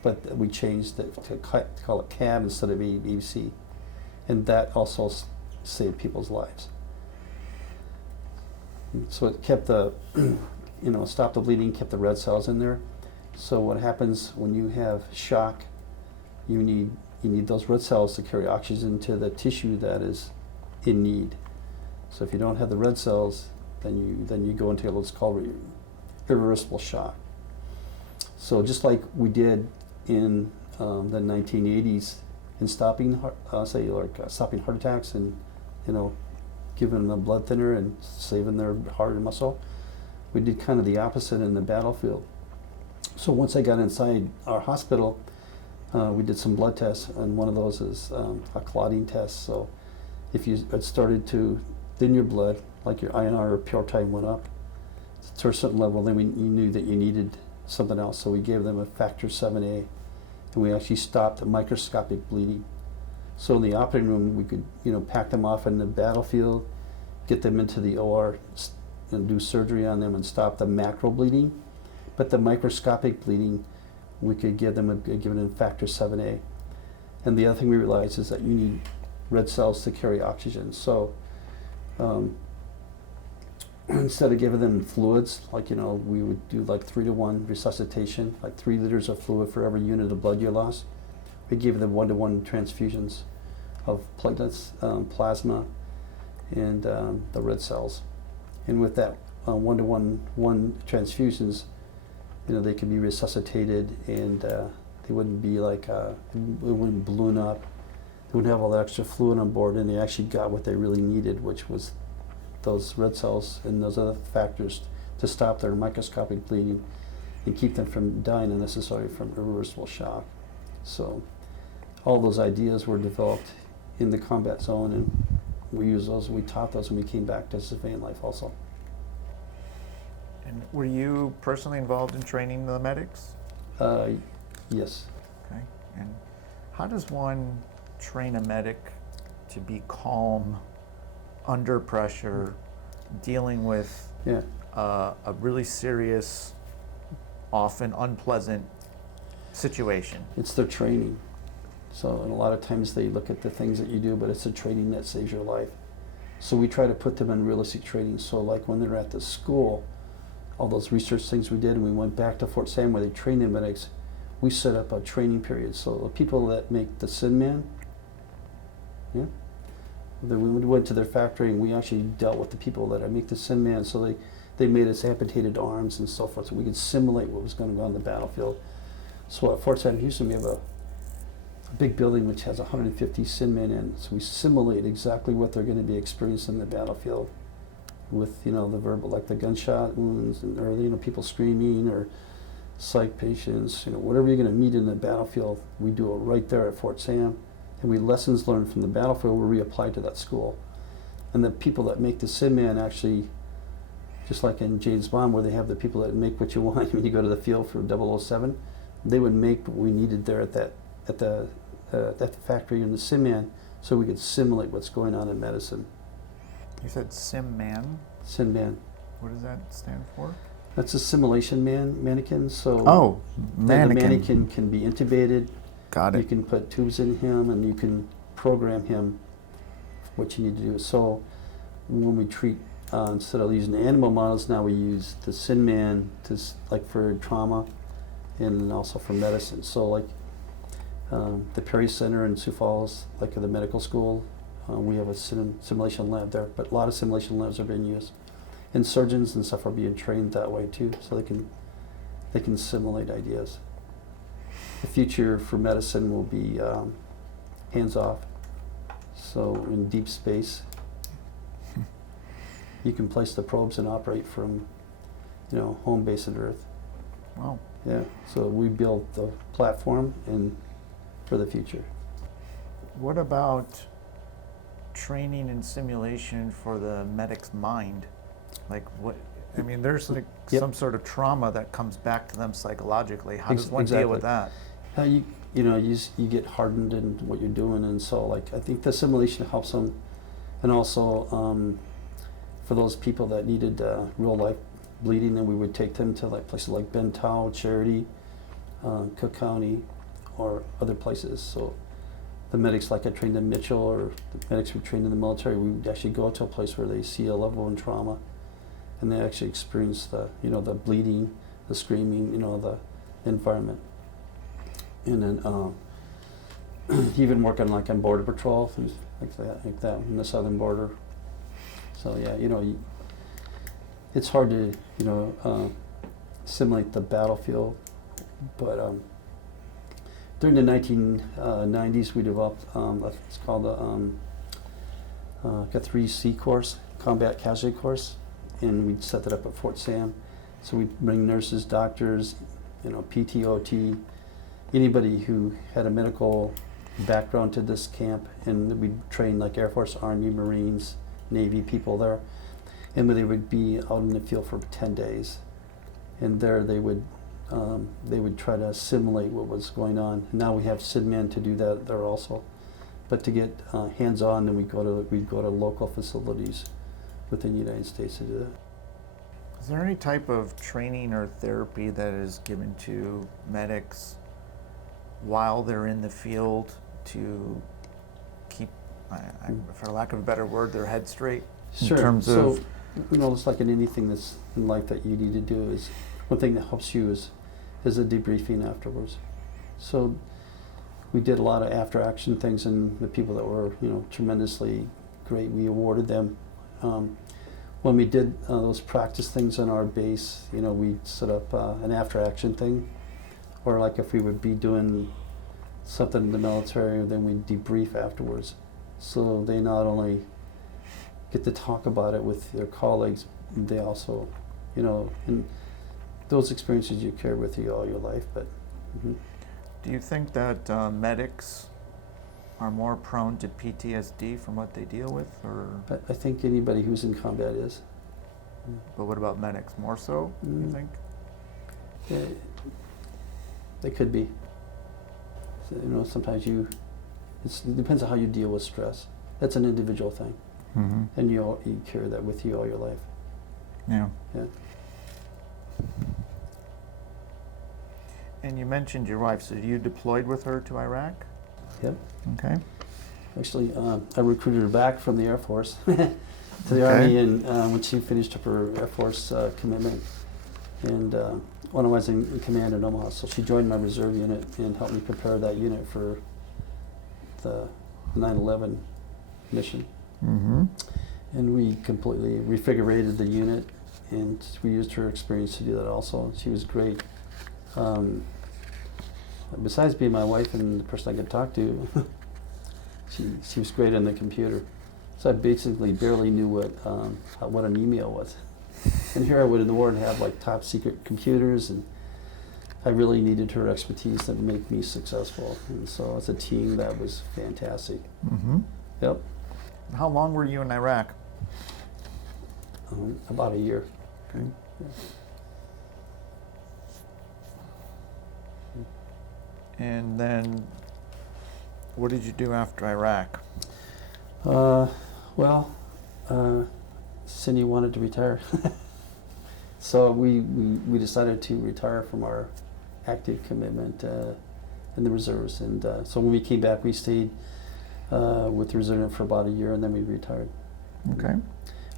But we changed it to call it CAB instead of ABC, and that also saved people's lives. So it kept the, stopped the bleeding, kept the red cells in there. So what happens when you have shock, you need those red cells to carry oxygen to the tissue that is in need. So if you don't have the red cells, then you go into what's called irreversible shock. So just like we did in the 1980s in stopping stopping heart attacks and giving them a blood thinner and saving their heart and muscle, we did kind of the opposite in the battlefield. So once I got inside our hospital, we did some blood tests, and one of those is a clotting test. So if you had started to thin your blood, like your INR or pure time went up to a certain level, then you knew that you needed something else. So we gave them a factor 7A, and we actually stopped microscopic bleeding. So in the operating room, we could pack them off in the battlefield, get them into the OR, and do surgery on them and stop the macro bleeding. But the microscopic bleeding, we could give them give it in factor 7A. And the other thing we realized is that you need red cells to carry oxygen. So instead of giving them fluids, like we would do like 3-to-1 resuscitation, like 3 liters of fluid for every unit of blood you lost. We gave them 1-to-1 transfusions of platelets, plasma, and the red cells. And with that 1-to-1 transfusions, they could be resuscitated, and they wouldn't be like it wouldn't balloon up. They wouldn't have all that extra fluid on board, and they actually got what they really needed, which was those red cells and those other factors to stop their microscopic bleeding and keep them from dying unnecessarily from irreversible shock. So all those ideas were developed in the combat zone, and we taught those when we came back to civilian life also. And were you personally involved in training the medics? Yes. Okay. And how does one train a medic to be calm under pressure, dealing with a really serious, often unpleasant situation? It's their training. So, and a lot of times they look at the things that you do, but it's the training that saves your life. So we try to put them in realistic training. So like when they're at the school, all those research things we did, and we went back to Fort Sam where they trained the medics. We set up a training period. So the people that make the Sin Man, yeah, we went to their factory and we actually dealt with the people that make the Sin Man. So they made us amputated arms and so forth, so we could simulate what was going to go on the battlefield. So at Fort Sam Houston, we have a big building which has 150 Sin Men in. So we simulate exactly what they're going to be experiencing in the battlefield, with the verbal, like the gunshot wounds, or people screaming, or psych patients, whatever you're going to meet in the battlefield, we do it right there at Fort Sam, and we lessons learned from the battlefield we reapply to that school. And the people that make the Sin Man actually, just like in James Bond, where they have the people that make what you want when you go to the field for 007, they would make what we needed there at the factory in the Sin Man, so we could simulate what's going on in medicine. You said Sim Man? Sin Man. What does that stand for? That's a simulation mannequin. So mannequin. The mannequin can be intubated. Got it. You can put tubes in him, and you can program him what you need to do. So when we treat, instead of using animal models, now we use the Sin Man for trauma, and then also for medicine. So the Perry Center in Sioux Falls, like at the medical school, we have a simulation lab there, but a lot of simulation labs are being used. And surgeons and stuff are being trained that way too, so they can simulate ideas. The future for medicine will be hands-off. So in deep space, you can place the probes and operate from, home base at Earth. Wow. Yeah. So we built the platform for the future. What about training and simulation for the medic's mind? There's some sort of trauma that comes back to them psychologically. How does one deal with that? You get hardened in what you're doing, and so I think the simulation helps them, and also for those people that needed real life bleeding, then we would take them to places like Bentau, Charity, Cook County, or other places. So the medics, I trained in Mitchell, or the medics we trained in the military, we would actually go to a place where they see a loved one trauma, and they actually experience the bleeding, the screaming, the environment. And then even working on border patrol, things like that on the southern border. So yeah, it's hard to simulate the battlefield, but during the 1990s, we developed it's called a 3C course, combat casualty course, and we set that up at Fort Sam. So we bring nurses, doctors, PT, OT, anybody who had a medical background to this camp, and we train Air Force, Army, Marines, Navy people there, and they would be out in the field for 10 days, and there they would try to simulate what was going on. And now we have SIDMAN to do that there also, but to get hands-on, then we'd go to local facilities within the United States to do that. Is there any type of training or therapy that is given to medics while they're in the field to keep, for lack of a better word, their head straight? Sure. In terms of, it's like in anything that's in life that you need to do, is one thing that helps you is a debriefing afterwards. So we did a lot of after action things, and the people that were tremendously great, we awarded them. When we did those practice things on our base, we set up an after action thing, or if we would be doing something in the military, then we debrief afterwards. So they not only get to talk about it with their colleagues, they also, and those experiences you carry with you all your life. But do you think that medics are more prone to PTSD from what they deal with, or? I think anybody who's in combat is. But what about medics? More so, you think? Yeah, they could be. So, sometimes it depends on how you deal with stress. That's an individual thing, and you carry that with you all your life. Yeah. Yeah. And you mentioned your wife, so you deployed with her to Iraq? Yep. Okay. Actually, I recruited her back from the Air Force to the Army, and when she finished up her Air Force commitment, And when I was in command in Omaha, so she joined my reserve unit and helped me prepare that unit for the 9/11 mission. Mm-hmm. And we completely refigurated the unit, and we used her experience to do that also. She was great. Besides being my wife and the person I could talk to, she was great on the computer. So I basically barely knew what an email was. And here I would in the war and have like top secret computers, and I really needed her expertise to make me successful. And so it's a team that was fantastic. Mm-hmm. Yep. How long were you in Iraq? About a year. Okay. Yeah. And then, what did you do after Iraq? Cindy wanted to retire. So we decided to retire from our active commitment in the reserves. And so when we came back, we stayed with the reserve for about a year, and then we retired. Okay.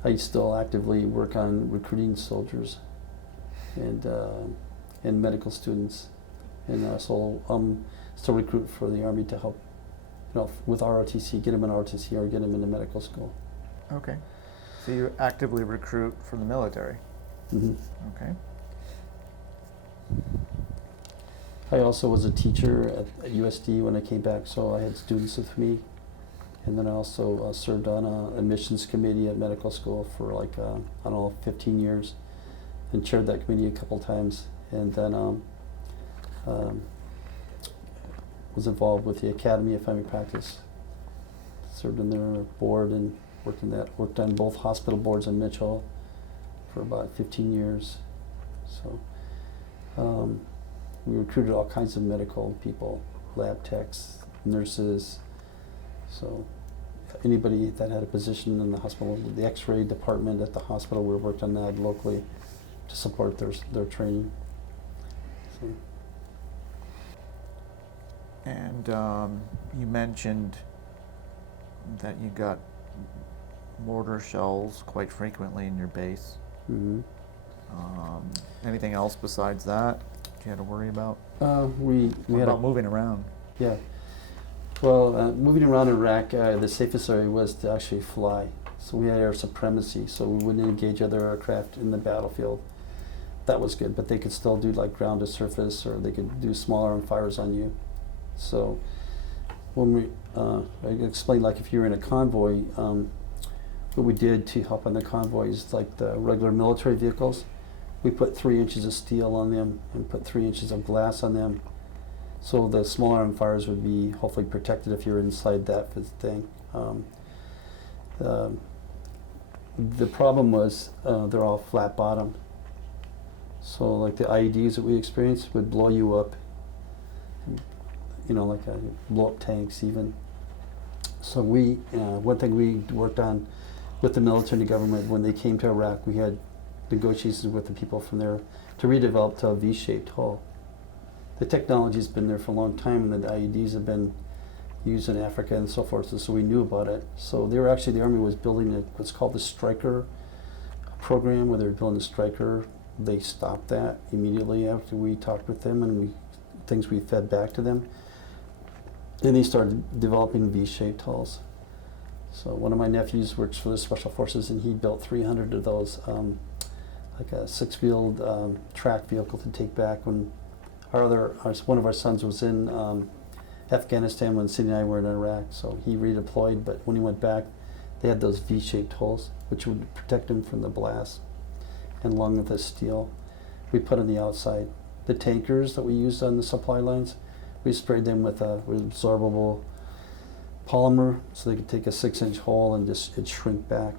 I still actively work on recruiting soldiers and medical students, and so still recruit for the Army to help, with ROTC, get them in ROTC or get them into medical school. Okay. So you actively recruit for the military. Mm-hmm. Okay. I also was a teacher at USD when I came back, so I had students with me. And then I also served on a admissions committee at medical school for 15 years, and chaired that committee a couple times. And then was involved with the Academy of Family Practice. Served in their board and worked on both hospital boards in Mitchell for about 15 years. So we recruited all kinds of medical people, lab techs, nurses. So anybody that had a position in the hospital, the X-ray department at the hospital, we worked on that locally to support their training. So. And you mentioned that you got mortar shells quite frequently in your base. Mm-hmm. Anything else besides that you had to worry about? We What had about moving around? Yeah. Well, moving around Iraq, the safest area was to actually fly. So we had air supremacy, so we wouldn't engage other aircraft in the battlefield. That was good, but they could still do like ground to surface, or they could do small arm fires on you. So when I explained, like if you were in a convoy, what we did to help on the convoys, like the regular military vehicles, we put 3 inches of steel on them and put 3 inches of glass on them. So the small arm fires would be hopefully protected if you're inside that thing. The problem was they're all flat bottom. So like the IEDs that we experienced would blow you up, like blow up tanks even. So one thing we worked on with the military and the government, when they came to Iraq, we had negotiations with the people from there to redevelop to a V-shaped hull. The technology's been there for a long time, and the IEDs have been used in Africa and so forth, and so we knew about it. So the Army was building what's called the Striker program, where they were building the Striker. They stopped that immediately after we talked with them, and things we fed back to them. Then they started developing V-shaped hulls. So one of my nephews works for the Special Forces, and he built 300 of those, like a 6-wheeled track vehicle to take back when one of our sons was in Afghanistan when Cindy and I were in Iraq. So he redeployed, but when he went back, they had those V-shaped holes, which would protect him from the blast, and along with the steel we put on the outside. The tankers that we used on the supply lines, we sprayed them with absorbable polymer, so they could take a 6-inch hole and it'd shrink back.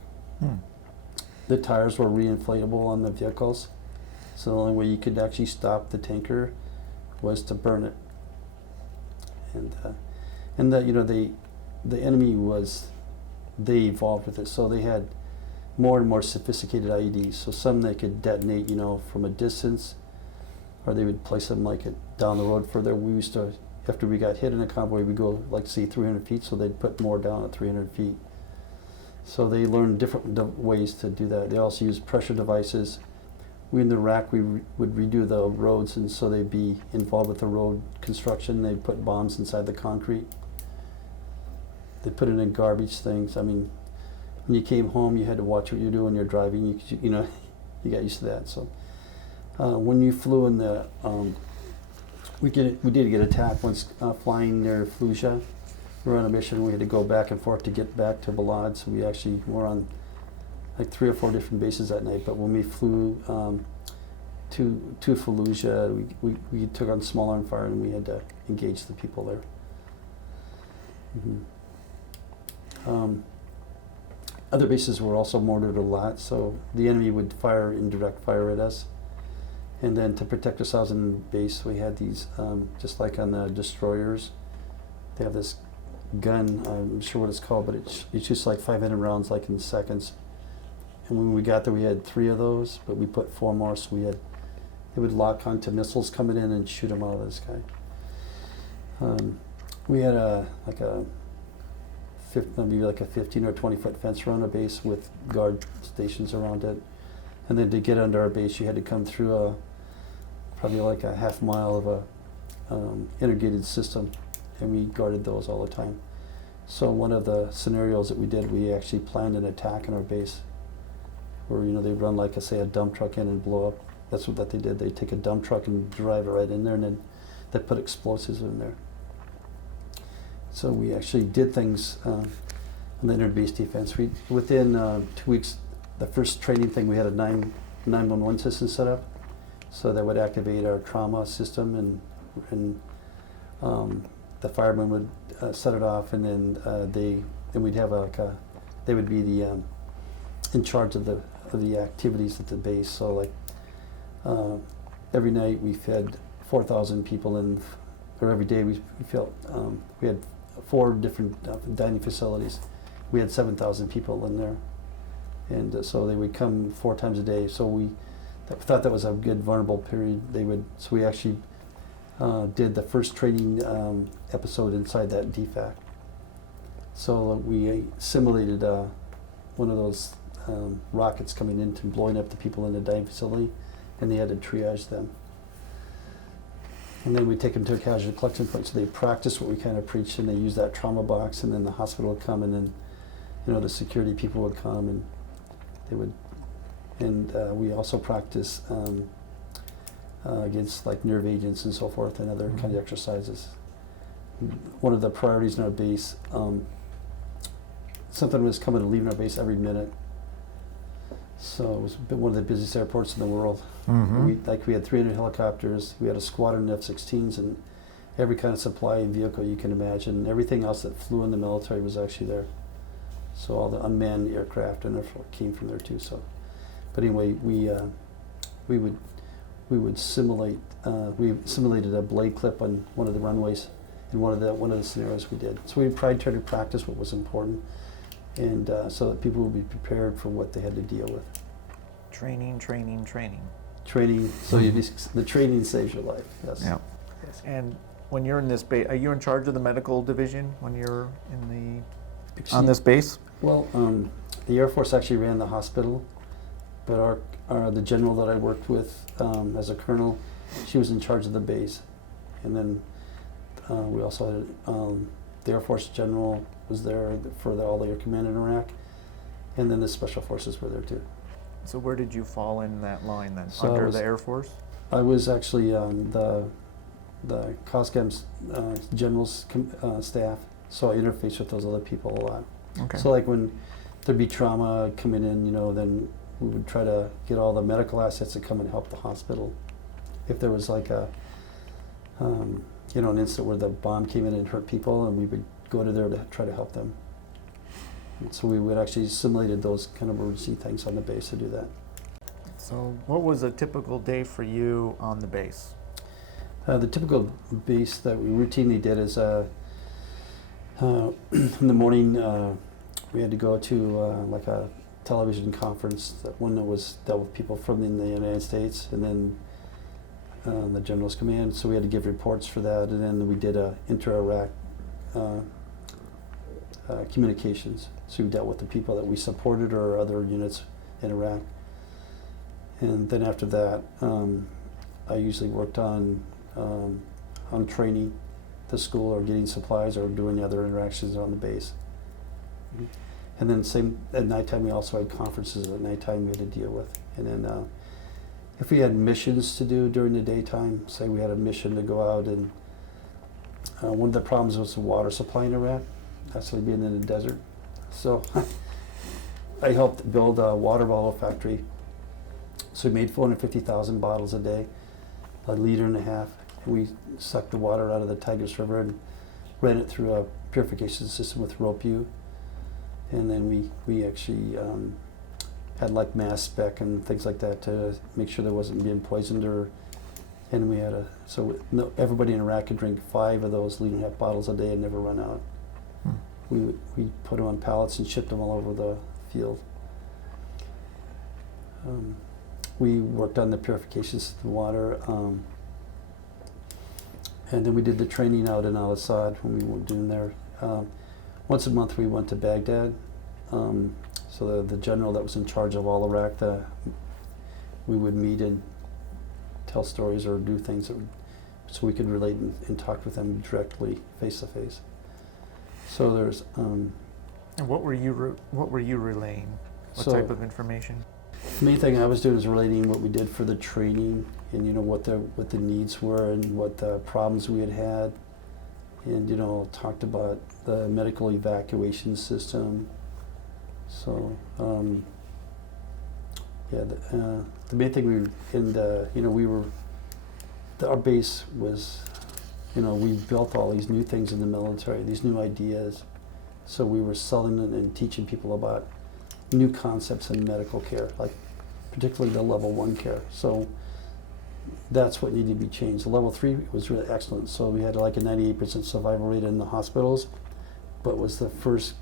The tires were re-inflatable on the vehicles, so the only way you could actually stop the tanker was to burn it. And the enemy they evolved with it, so they had more and more sophisticated IEDs. So some they could detonate, from a distance, or they would place them down the road further. We used to, after we got hit in a convoy, we'd go say 300 feet, so they'd put more down at 300 feet. So they learned different ways to do that. They also used pressure devices we in Iraq, would redo the roads, and so they'd be involved with the road construction. They'd put bombs inside the concrete. They put it in garbage things. I mean, when you came home, you had to watch what you do when you're driving. You know, you got used to that. So when you flew in the, we did get attacked once flying near Fallujah. We were on a mission. We had to go back and forth to get back to Balad. So we actually were on like 3 or 4 different bases that night. But when we flew to Fallujah, we took on small arm fire, and we had to engage the people there. Other bases were also mortared a lot, so the enemy would fire indirect fire at us. And then to protect ourselves in base, we had these, just like on the destroyers, they have this gun, I'm not sure what it's called, but it shoots like 500 rounds like in seconds. And when we got there, we had 3 of those, but we put 4 more, so it would lock onto missiles coming in and shoot them out of the sky. We had maybe like a 15 or 20 foot fence around our base with guard stations around it. And then to get under our base, you had to come through probably like a half mile of a integrated system, and we guarded those all the time. So one of the scenarios that we did, we actually planned an attack on our base, where they'd run like say a dump truck in and blow up. That's what they did. They'd take a dump truck and drive it right in there, and then they put explosives in there. So we actually did things on the inter-base defense. Within 2 weeks, the first training thing, we had a 911 system set up, so that would activate our trauma system, and the firemen would set it off, and then we'd have they would be the in charge of the activities at the base. So like every night we fed 4,000 people, or every day we had 4 different dining facilities. We had 7,000 people in there, and so they would come 4 times a day. So we thought that was a good vulnerable period. So we actually did the first training episode inside that DFAC. So we simulated one of those rockets coming in and blowing up the people in the dining facility, and they had to triage them. And then we take them to a casualty collection point, so they practice what we kind of preach, and they use that trauma box, and then the hospital would come, and then the security people would come, and they would, and we also practice against like nerve agents and so forth, and other kind of exercises. One of the priorities in our base, something was coming and leaving our base every minute. So it was one of the busiest airports in the world. We had 300 helicopters, we had a squadron of F-16s, and every kind of supply vehicle you can imagine. Everything else that flew in the military was actually there. So all the unmanned aircraft and came from there too. So, but anyway, we would simulate. We simulated a blade clip on one of the runways in one of the scenarios we did. So we tried to practice what was important, and so that people would be prepared for what they had to deal with. Training. Training. So the training saves your life. Yes. Yeah. Yes. And when you're in this base, are you in charge of the medical division when you're on this base? Well, the Air Force actually ran the hospital, but the general that I worked with as a colonel, she was in charge of the base, and then we also had the Air Force general was there for all the air command in Iraq, and then the special forces were there too. So where did you fall in that line then? So Under the Air Force? I was actually the COSCAM's general's staff, so I interfaced with those other people a lot. Okay. So like when there'd be trauma coming in, then we would try to get all the medical assets to come and help the hospital. If there was like an incident where the bomb came in and hurt people, and we would go to there to try to help them. And so we would actually simulated those kind of emergency things on the base to do that. So what was a typical day for you on the base? The typical base that we routinely did is in the morning we had to go to like a television conference, that one that was dealt with people from the United States, and then the generals come in, so we had to give reports for that, and then we did inter-Iraq communications. So we dealt with the people that we supported or other units in Iraq. And then after that, I usually worked on training the school or getting supplies or doing other interactions on the base. And then same at nighttime, we also had conferences at nighttime we had to deal with. And then if we had missions to do during the daytime, say we had a mission to go out, and one of the problems was the water supply in Iraq, actually being in the desert. So I helped build a water bottle factory. So we made 450,000 bottles a day, 1.5 liters. We sucked the water out of the Tigris River and ran it through a purification system with rope U. And then we actually had like mass spec and things like that to make sure there wasn't being poisoned and we had everybody in Iraq could drink 5 of those 1.5 liter bottles a day and never run out. We put them on pallets and shipped them all over the field. We worked on the purifications of the water, and then we did the training out in Al-Assad when we were doing there. Once a month we went to Baghdad. So the general that was in charge of all Iraq, we would meet and tell stories or do things so we could relate and talk with them directly, face to face. So there's. And what were you relaying? What type of information? The main thing I was doing is relating what we did for the training, and what the needs were and what the problems we had, and talked about the medical evacuation system. So the main thing our base was, we built all these new things in the military, these new ideas. So we were selling and teaching people about new concepts in medical care, like particularly the level 1 care. So that's what needed to be changed. The level 3 was really excellent. So we had like a 98% survival rate in the hospitals, but was the first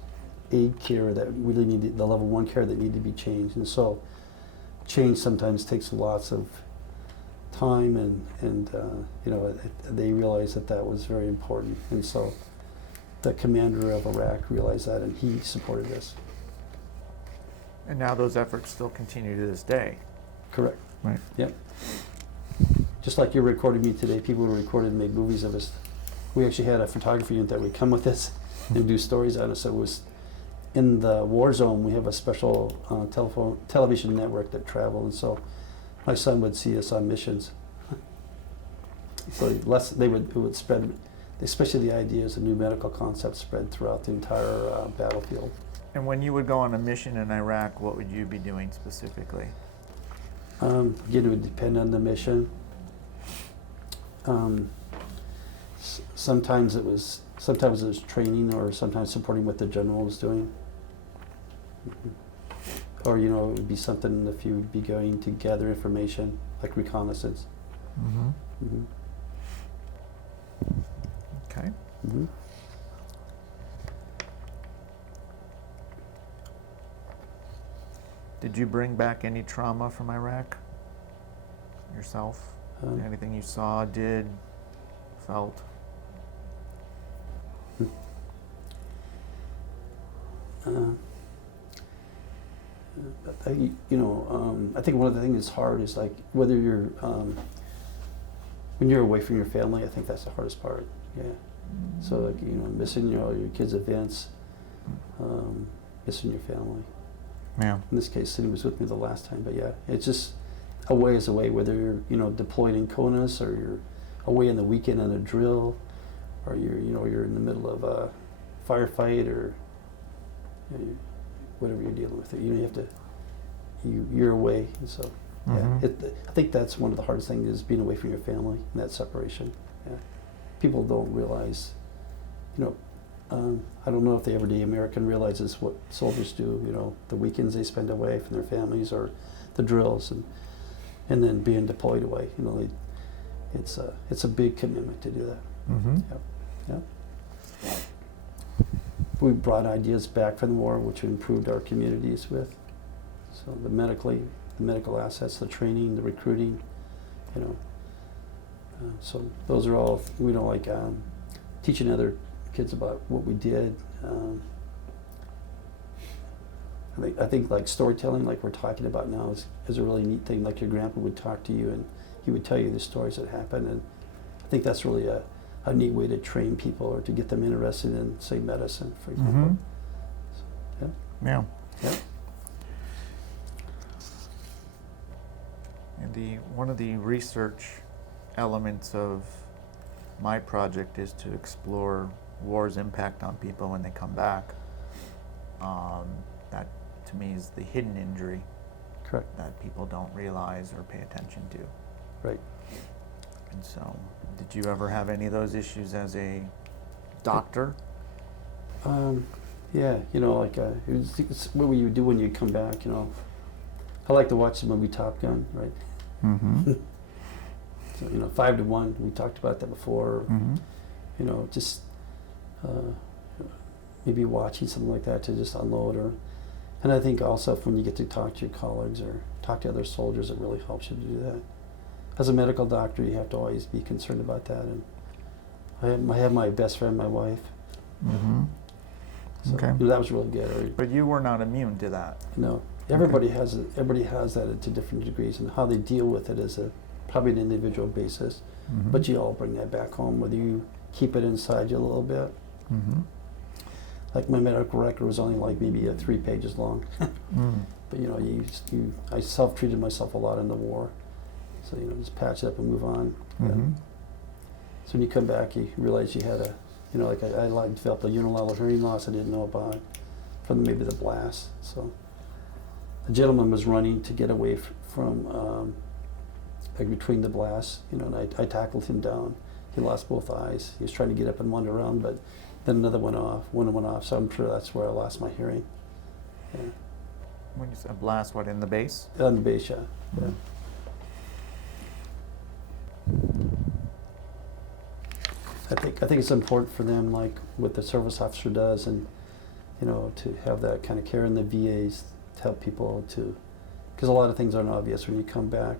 aid care that really needed, the level 1 care that needed to be changed. And so change sometimes takes lots of time, and they realized that was very important. And so the commander of Iraq realized that, and he supported this. And now those efforts still continue to this day. Correct. Right. Yep. Just like you're recording me today, people were recorded and made movies of us. We actually had a photography unit that would come with us and do stories on us. So it was in the war zone. We have a special television network that traveled, and so my son would see us on missions. So it would spread, especially the ideas of new medical concepts spread throughout the entire battlefield. And when you would go on a mission in Iraq, what would you be doing specifically? Again, it would depend on the mission. Sometimes it was training, or sometimes supporting what the general was doing. Or it would be something if you would be going to gather information, like reconnaissance. Okay. Did you bring back any trauma from Iraq yourself? Anything you saw, did, felt? I think one of the things that's hard is like whether you're when you're away from your family. I think that's the hardest part. Yeah. So like missing your kids' events, missing your family. Yeah. In this case, Cindy was with me the last time, but yeah, it's just a way is a way. Whether you're deployed in CONUS, or you're away in the weekend on a drill, or you're in the middle of a firefight, or whatever you're dealing with, you have to you're away, and so yeah, I think that's one of the hardest things is being away from your family and that separation. Yeah, people don't realize, I don't know if the everyday American realizes what soldiers do. The weekends they spend away from their families, or the drills, and then being deployed away. It's a big commitment to do that. Yep. We brought ideas back from the war, which we improved our communities with. So the medical assets, the training, the recruiting, so those are all, teaching other kids about what we did. I think like storytelling, like we're talking about now, is a really neat thing. Like your grandpa would talk to you and he would tell you the stories that happened, and I think that's really a neat way to train people or to get them interested in, say, medicine, for example. So, Yeah. yeah. And one of the research elements of my project is to explore war's impact on people when they come back. That to me is the hidden injury. Correct. That people don't realize or pay attention to. Right. And so, did you ever have any of those issues as a doctor? Yeah, like it's what you do when you come back. I like to watch the movie Top Gun, right? Mm-hmm. So 5 to 1. We talked about that before. Mm-hmm. Just maybe watching something like that to just unload, and I think also when you get to talk to your colleagues or talk to other soldiers, it really helps you to do that. As a medical doctor, you have to always be concerned about that, and I have my best friend, my wife. Mm-hmm. So, okay. That was really good. But you were not immune to that. No, everybody has it. Everybody has that to different degrees, and how they deal with it is probably an individual basis. Mm-hmm. But you all bring that back home, whether you keep it inside you a little bit. Mm-hmm. Like my medical record was only like maybe 3 pages long. Mm. But I self-treated myself a lot in the war, so just patch it up and move on. Mm-hmm. Yeah. So when you come back, you realize you had I developed a unilateral hearing loss I didn't know about from maybe the blast. So a gentleman was running to get away from like between the blasts, and I tackled him down. He lost both eyes. He was trying to get up and wander around, but then another went off. One went off, so I'm sure that's where I lost my hearing. Yeah. When you said blast, what, in the base? On the base, yeah. Mm-hmm. I think it's important for them, like what the service officer does, and to have that kind of care in the VAs to help people because a lot of things aren't obvious when you come back.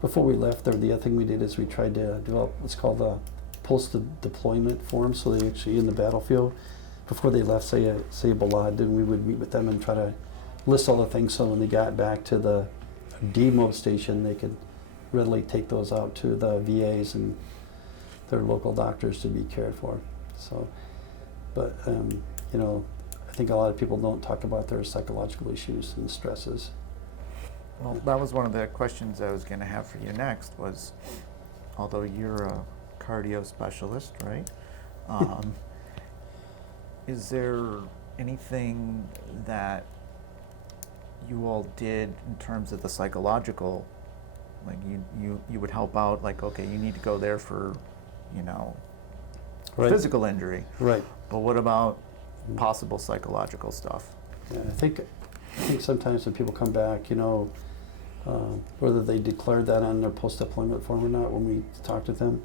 Before we left there, the other thing we did is we tried to develop what's called a post-deployment form, so they actually in the battlefield before they left, say a Balad, then we would meet with them and try to list all the things so when they got back to the demo station, they could readily take those out to the VAs and their local doctors to be cared for. So, but I think a lot of people don't talk about their psychological issues and stresses. Well, that was one of the questions I was going to have for you next was, although you're a cardio specialist, right? Is there anything that you all did in terms of the psychological, like you would help out, like, okay, you need to go there for, Right. physical injury. Right. But what about possible psychological stuff? Yeah, I think sometimes when people come back, whether they declared that on their post-deployment form or not, when we talk to them,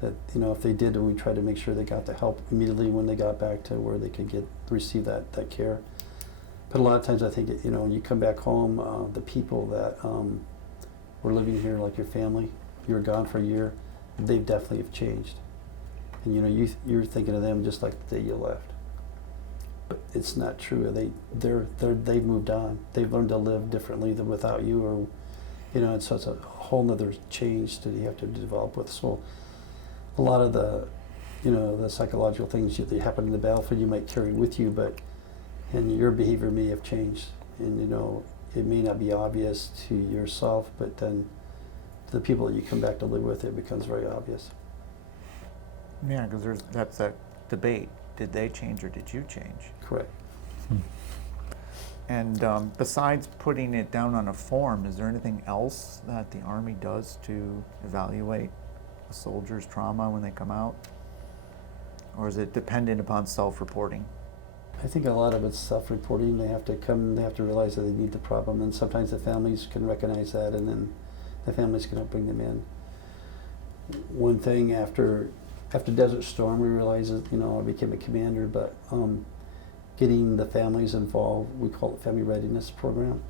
that if they did, we tried to make sure they got the help immediately when they got back to where they could receive that care. But a lot of times, I think when you come back home, the people that were living here, like your family, you were gone for a year, they definitely have changed, and you're thinking of them just like the day you left. But it's not true. They've moved on. They've learned to live differently than without you, or and so it's a whole nother change that you have to develop with. So a lot of the the psychological things that happen in the battlefield you might carry with you, and your behavior may have changed, and it may not be obvious to yourself, but then to the people that you come back to live with, it becomes very obvious. Yeah, because that's that debate. Did they change or did you change? Correct. And besides putting it down on a form, is there anything else that the Army does to evaluate a soldier's trauma when they come out? Or is it dependent upon self-reporting? I think a lot of it's self-reporting. They have to realize that they need the problem, and sometimes the families can recognize that, and then the families can help bring them in. One thing after Desert Storm, we realized that, I became a commander, but getting the families involved, we call it Family Readiness Program,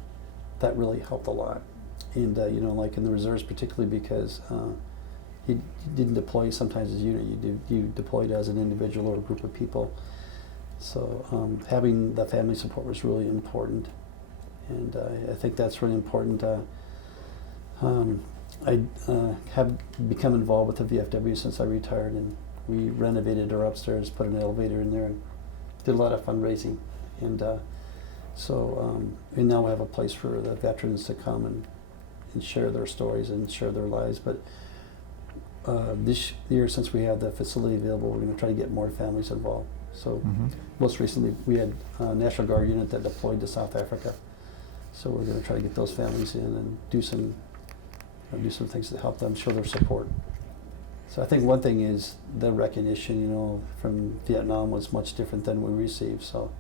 that really helped a lot. And, like in the reserves particularly, because you didn't deploy sometimes as a unit, you deployed as an individual or a group of people. So having the family support was really important, and I think that's really important. I have become involved with the VFW since I retired, and we renovated our upstairs, put an elevator in there, and did a lot of fundraising. And and now we have a place for the veterans to come and share their stories and share their lives. But this year, since we have the facility available, we're going to try to get more families involved. So most recently, we had a National Guard unit that deployed to South Africa. So we're going to try to get those families in and do some things to help them show their support. So I think one thing is the recognition, you know, from Vietnam was much different than we received. So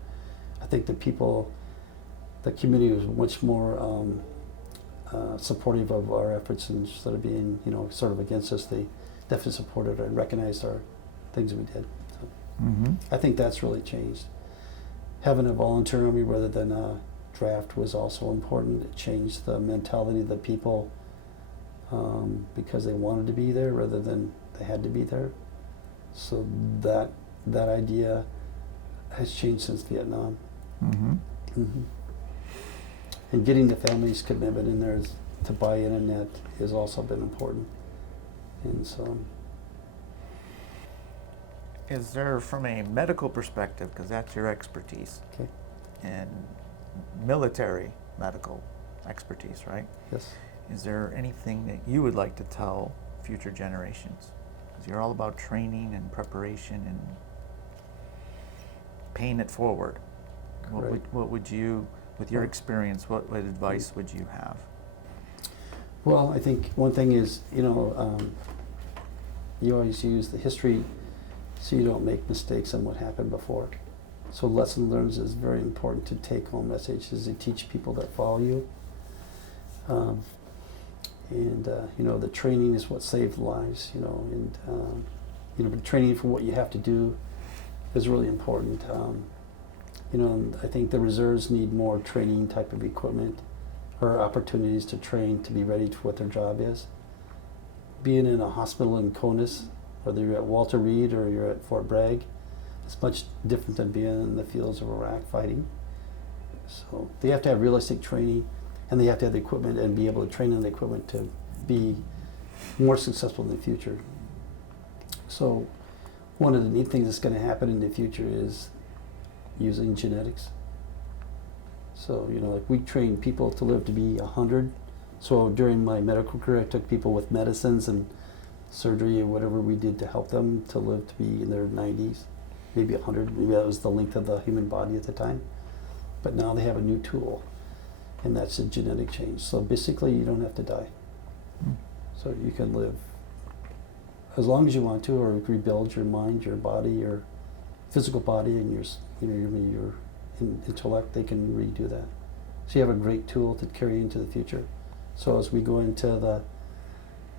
I think the community was much more supportive of our efforts, and instead of being, you know, sort of against us, they definitely supported and recognized our things we did. So I think that's really changed. Having a volunteer army rather than a draft was also important. It changed the mentality of the people because they wanted to be there rather than they had to be there. So that idea has changed since Vietnam. And getting the family's commitment in there to buy in that has also been important. And so, Is there, from a medical perspective, because that's your expertise, okay, and military medical expertise, right? yes. Is there anything that you would like to tell future generations? Because you're all about training and preparation and paying it forward. What would you, with your experience, what advice would you have? Well, I think one thing is, you know, you always use the history so you don't make mistakes on what happened before. So lesson learned is very important to take home messages to teach people that follow you. You know, the training is what saved lives, you know, and, you know, but training for what you have to do is really important. You know, and I think the reserves need more training type of equipment or opportunities to train to be ready for what their job is. Being in a hospital in CONUS, whether you're at Walter Reed or you're at Fort Bragg, it's much different than being in the fields of Iraq fighting. So they have to have realistic training, and they have to have the equipment and be able to train on the equipment to be more successful in the future. So one of the neat things that's going to happen in the future is using genetics. So, you know, like we train people to live to be 100. So during my medical career, I took people with medicines and surgery and whatever we did to help them to live to be in their 90s, maybe 100. Maybe that was the length of the human body at the time. But now they have a new tool, and that's a genetic change. So basically, you don't have to die. So you can live as long as you want to, or rebuild your mind, your body, your physical body, and your intellect. They can redo that. So you have a great tool to carry into the future. So as we go into the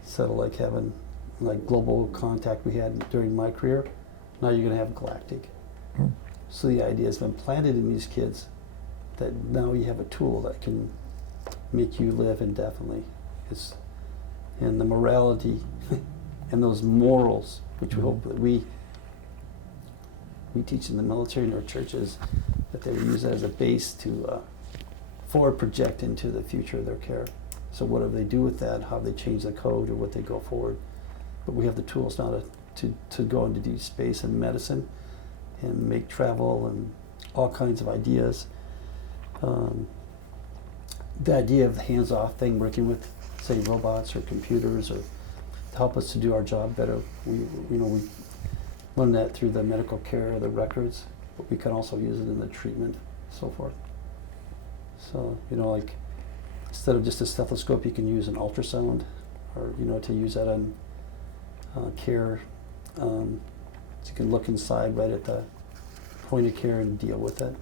sort of like having like global contact we had during my career, now you're going to have galactic. So the idea has been planted in these kids that now you have a tool that can make you live indefinitely. And the morality and those morals, which we hope that we teach in the military and our churches, that they use that as a base to forward project into the future of their care. So whatever they do with that, how they change the code or what they go forward. But we have the tools now to go into deep space and medicine and make travel and all kinds of ideas. The idea of the hands-off thing, working with, say, robots or computers, or to help us to do our job better. We learned that through the medical care, the records, but we can also use it in the treatment, so forth. So, you know, like instead of just a stethoscope, you can use an ultrasound, or, you know, to use that on care. So you can look inside right at the point of care and deal with it.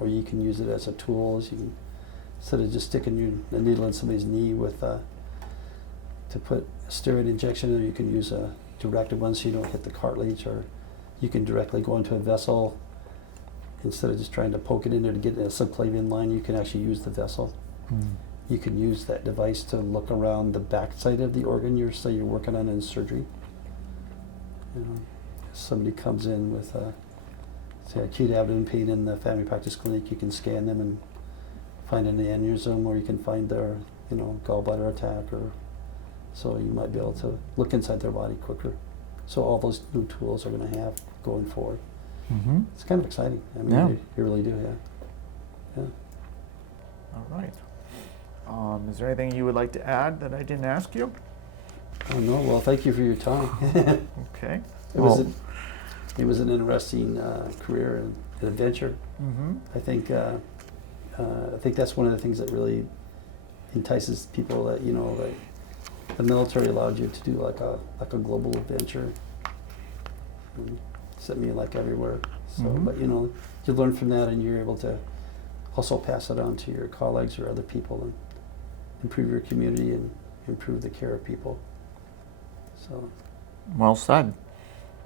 Or you can use it as a tool, as you can, instead of just sticking a needle in somebody's knee with to put a steroid injection, or you can use a directed one so you don't hit the cartilage, or you can directly go into a vessel instead of just trying to poke it in there to get a subclavian line. You can actually use the vessel. You can use that device to look around the backside of the organ you're working on in surgery. You know, somebody comes in with say acute abdomen pain in the family practice clinic, you can scan them and find an aneurysm, or you can find their, gallbladder attack, or so you might be able to look inside their body quicker. So all those new tools are going to have going forward. Mm-hmm. It's kind of exciting. I mean, Yeah. you really do, yeah. All right. Is there anything you would like to add that I didn't ask you? Oh no, well, thank you for your time. Okay. It was an interesting career and adventure. Mm-hmm. I think that's one of the things that really entices people, that like the military allowed you to do like a global adventure. And sent me like everywhere. So, Mhm. but you learn from that, and you're able to also pass it on to your colleagues or other people, and improve your community and improve the care of people. So, Well said.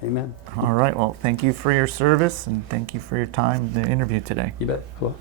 amen. All right. Well, thank you for your service, and thank you for your time in the interview today. You bet. Cool.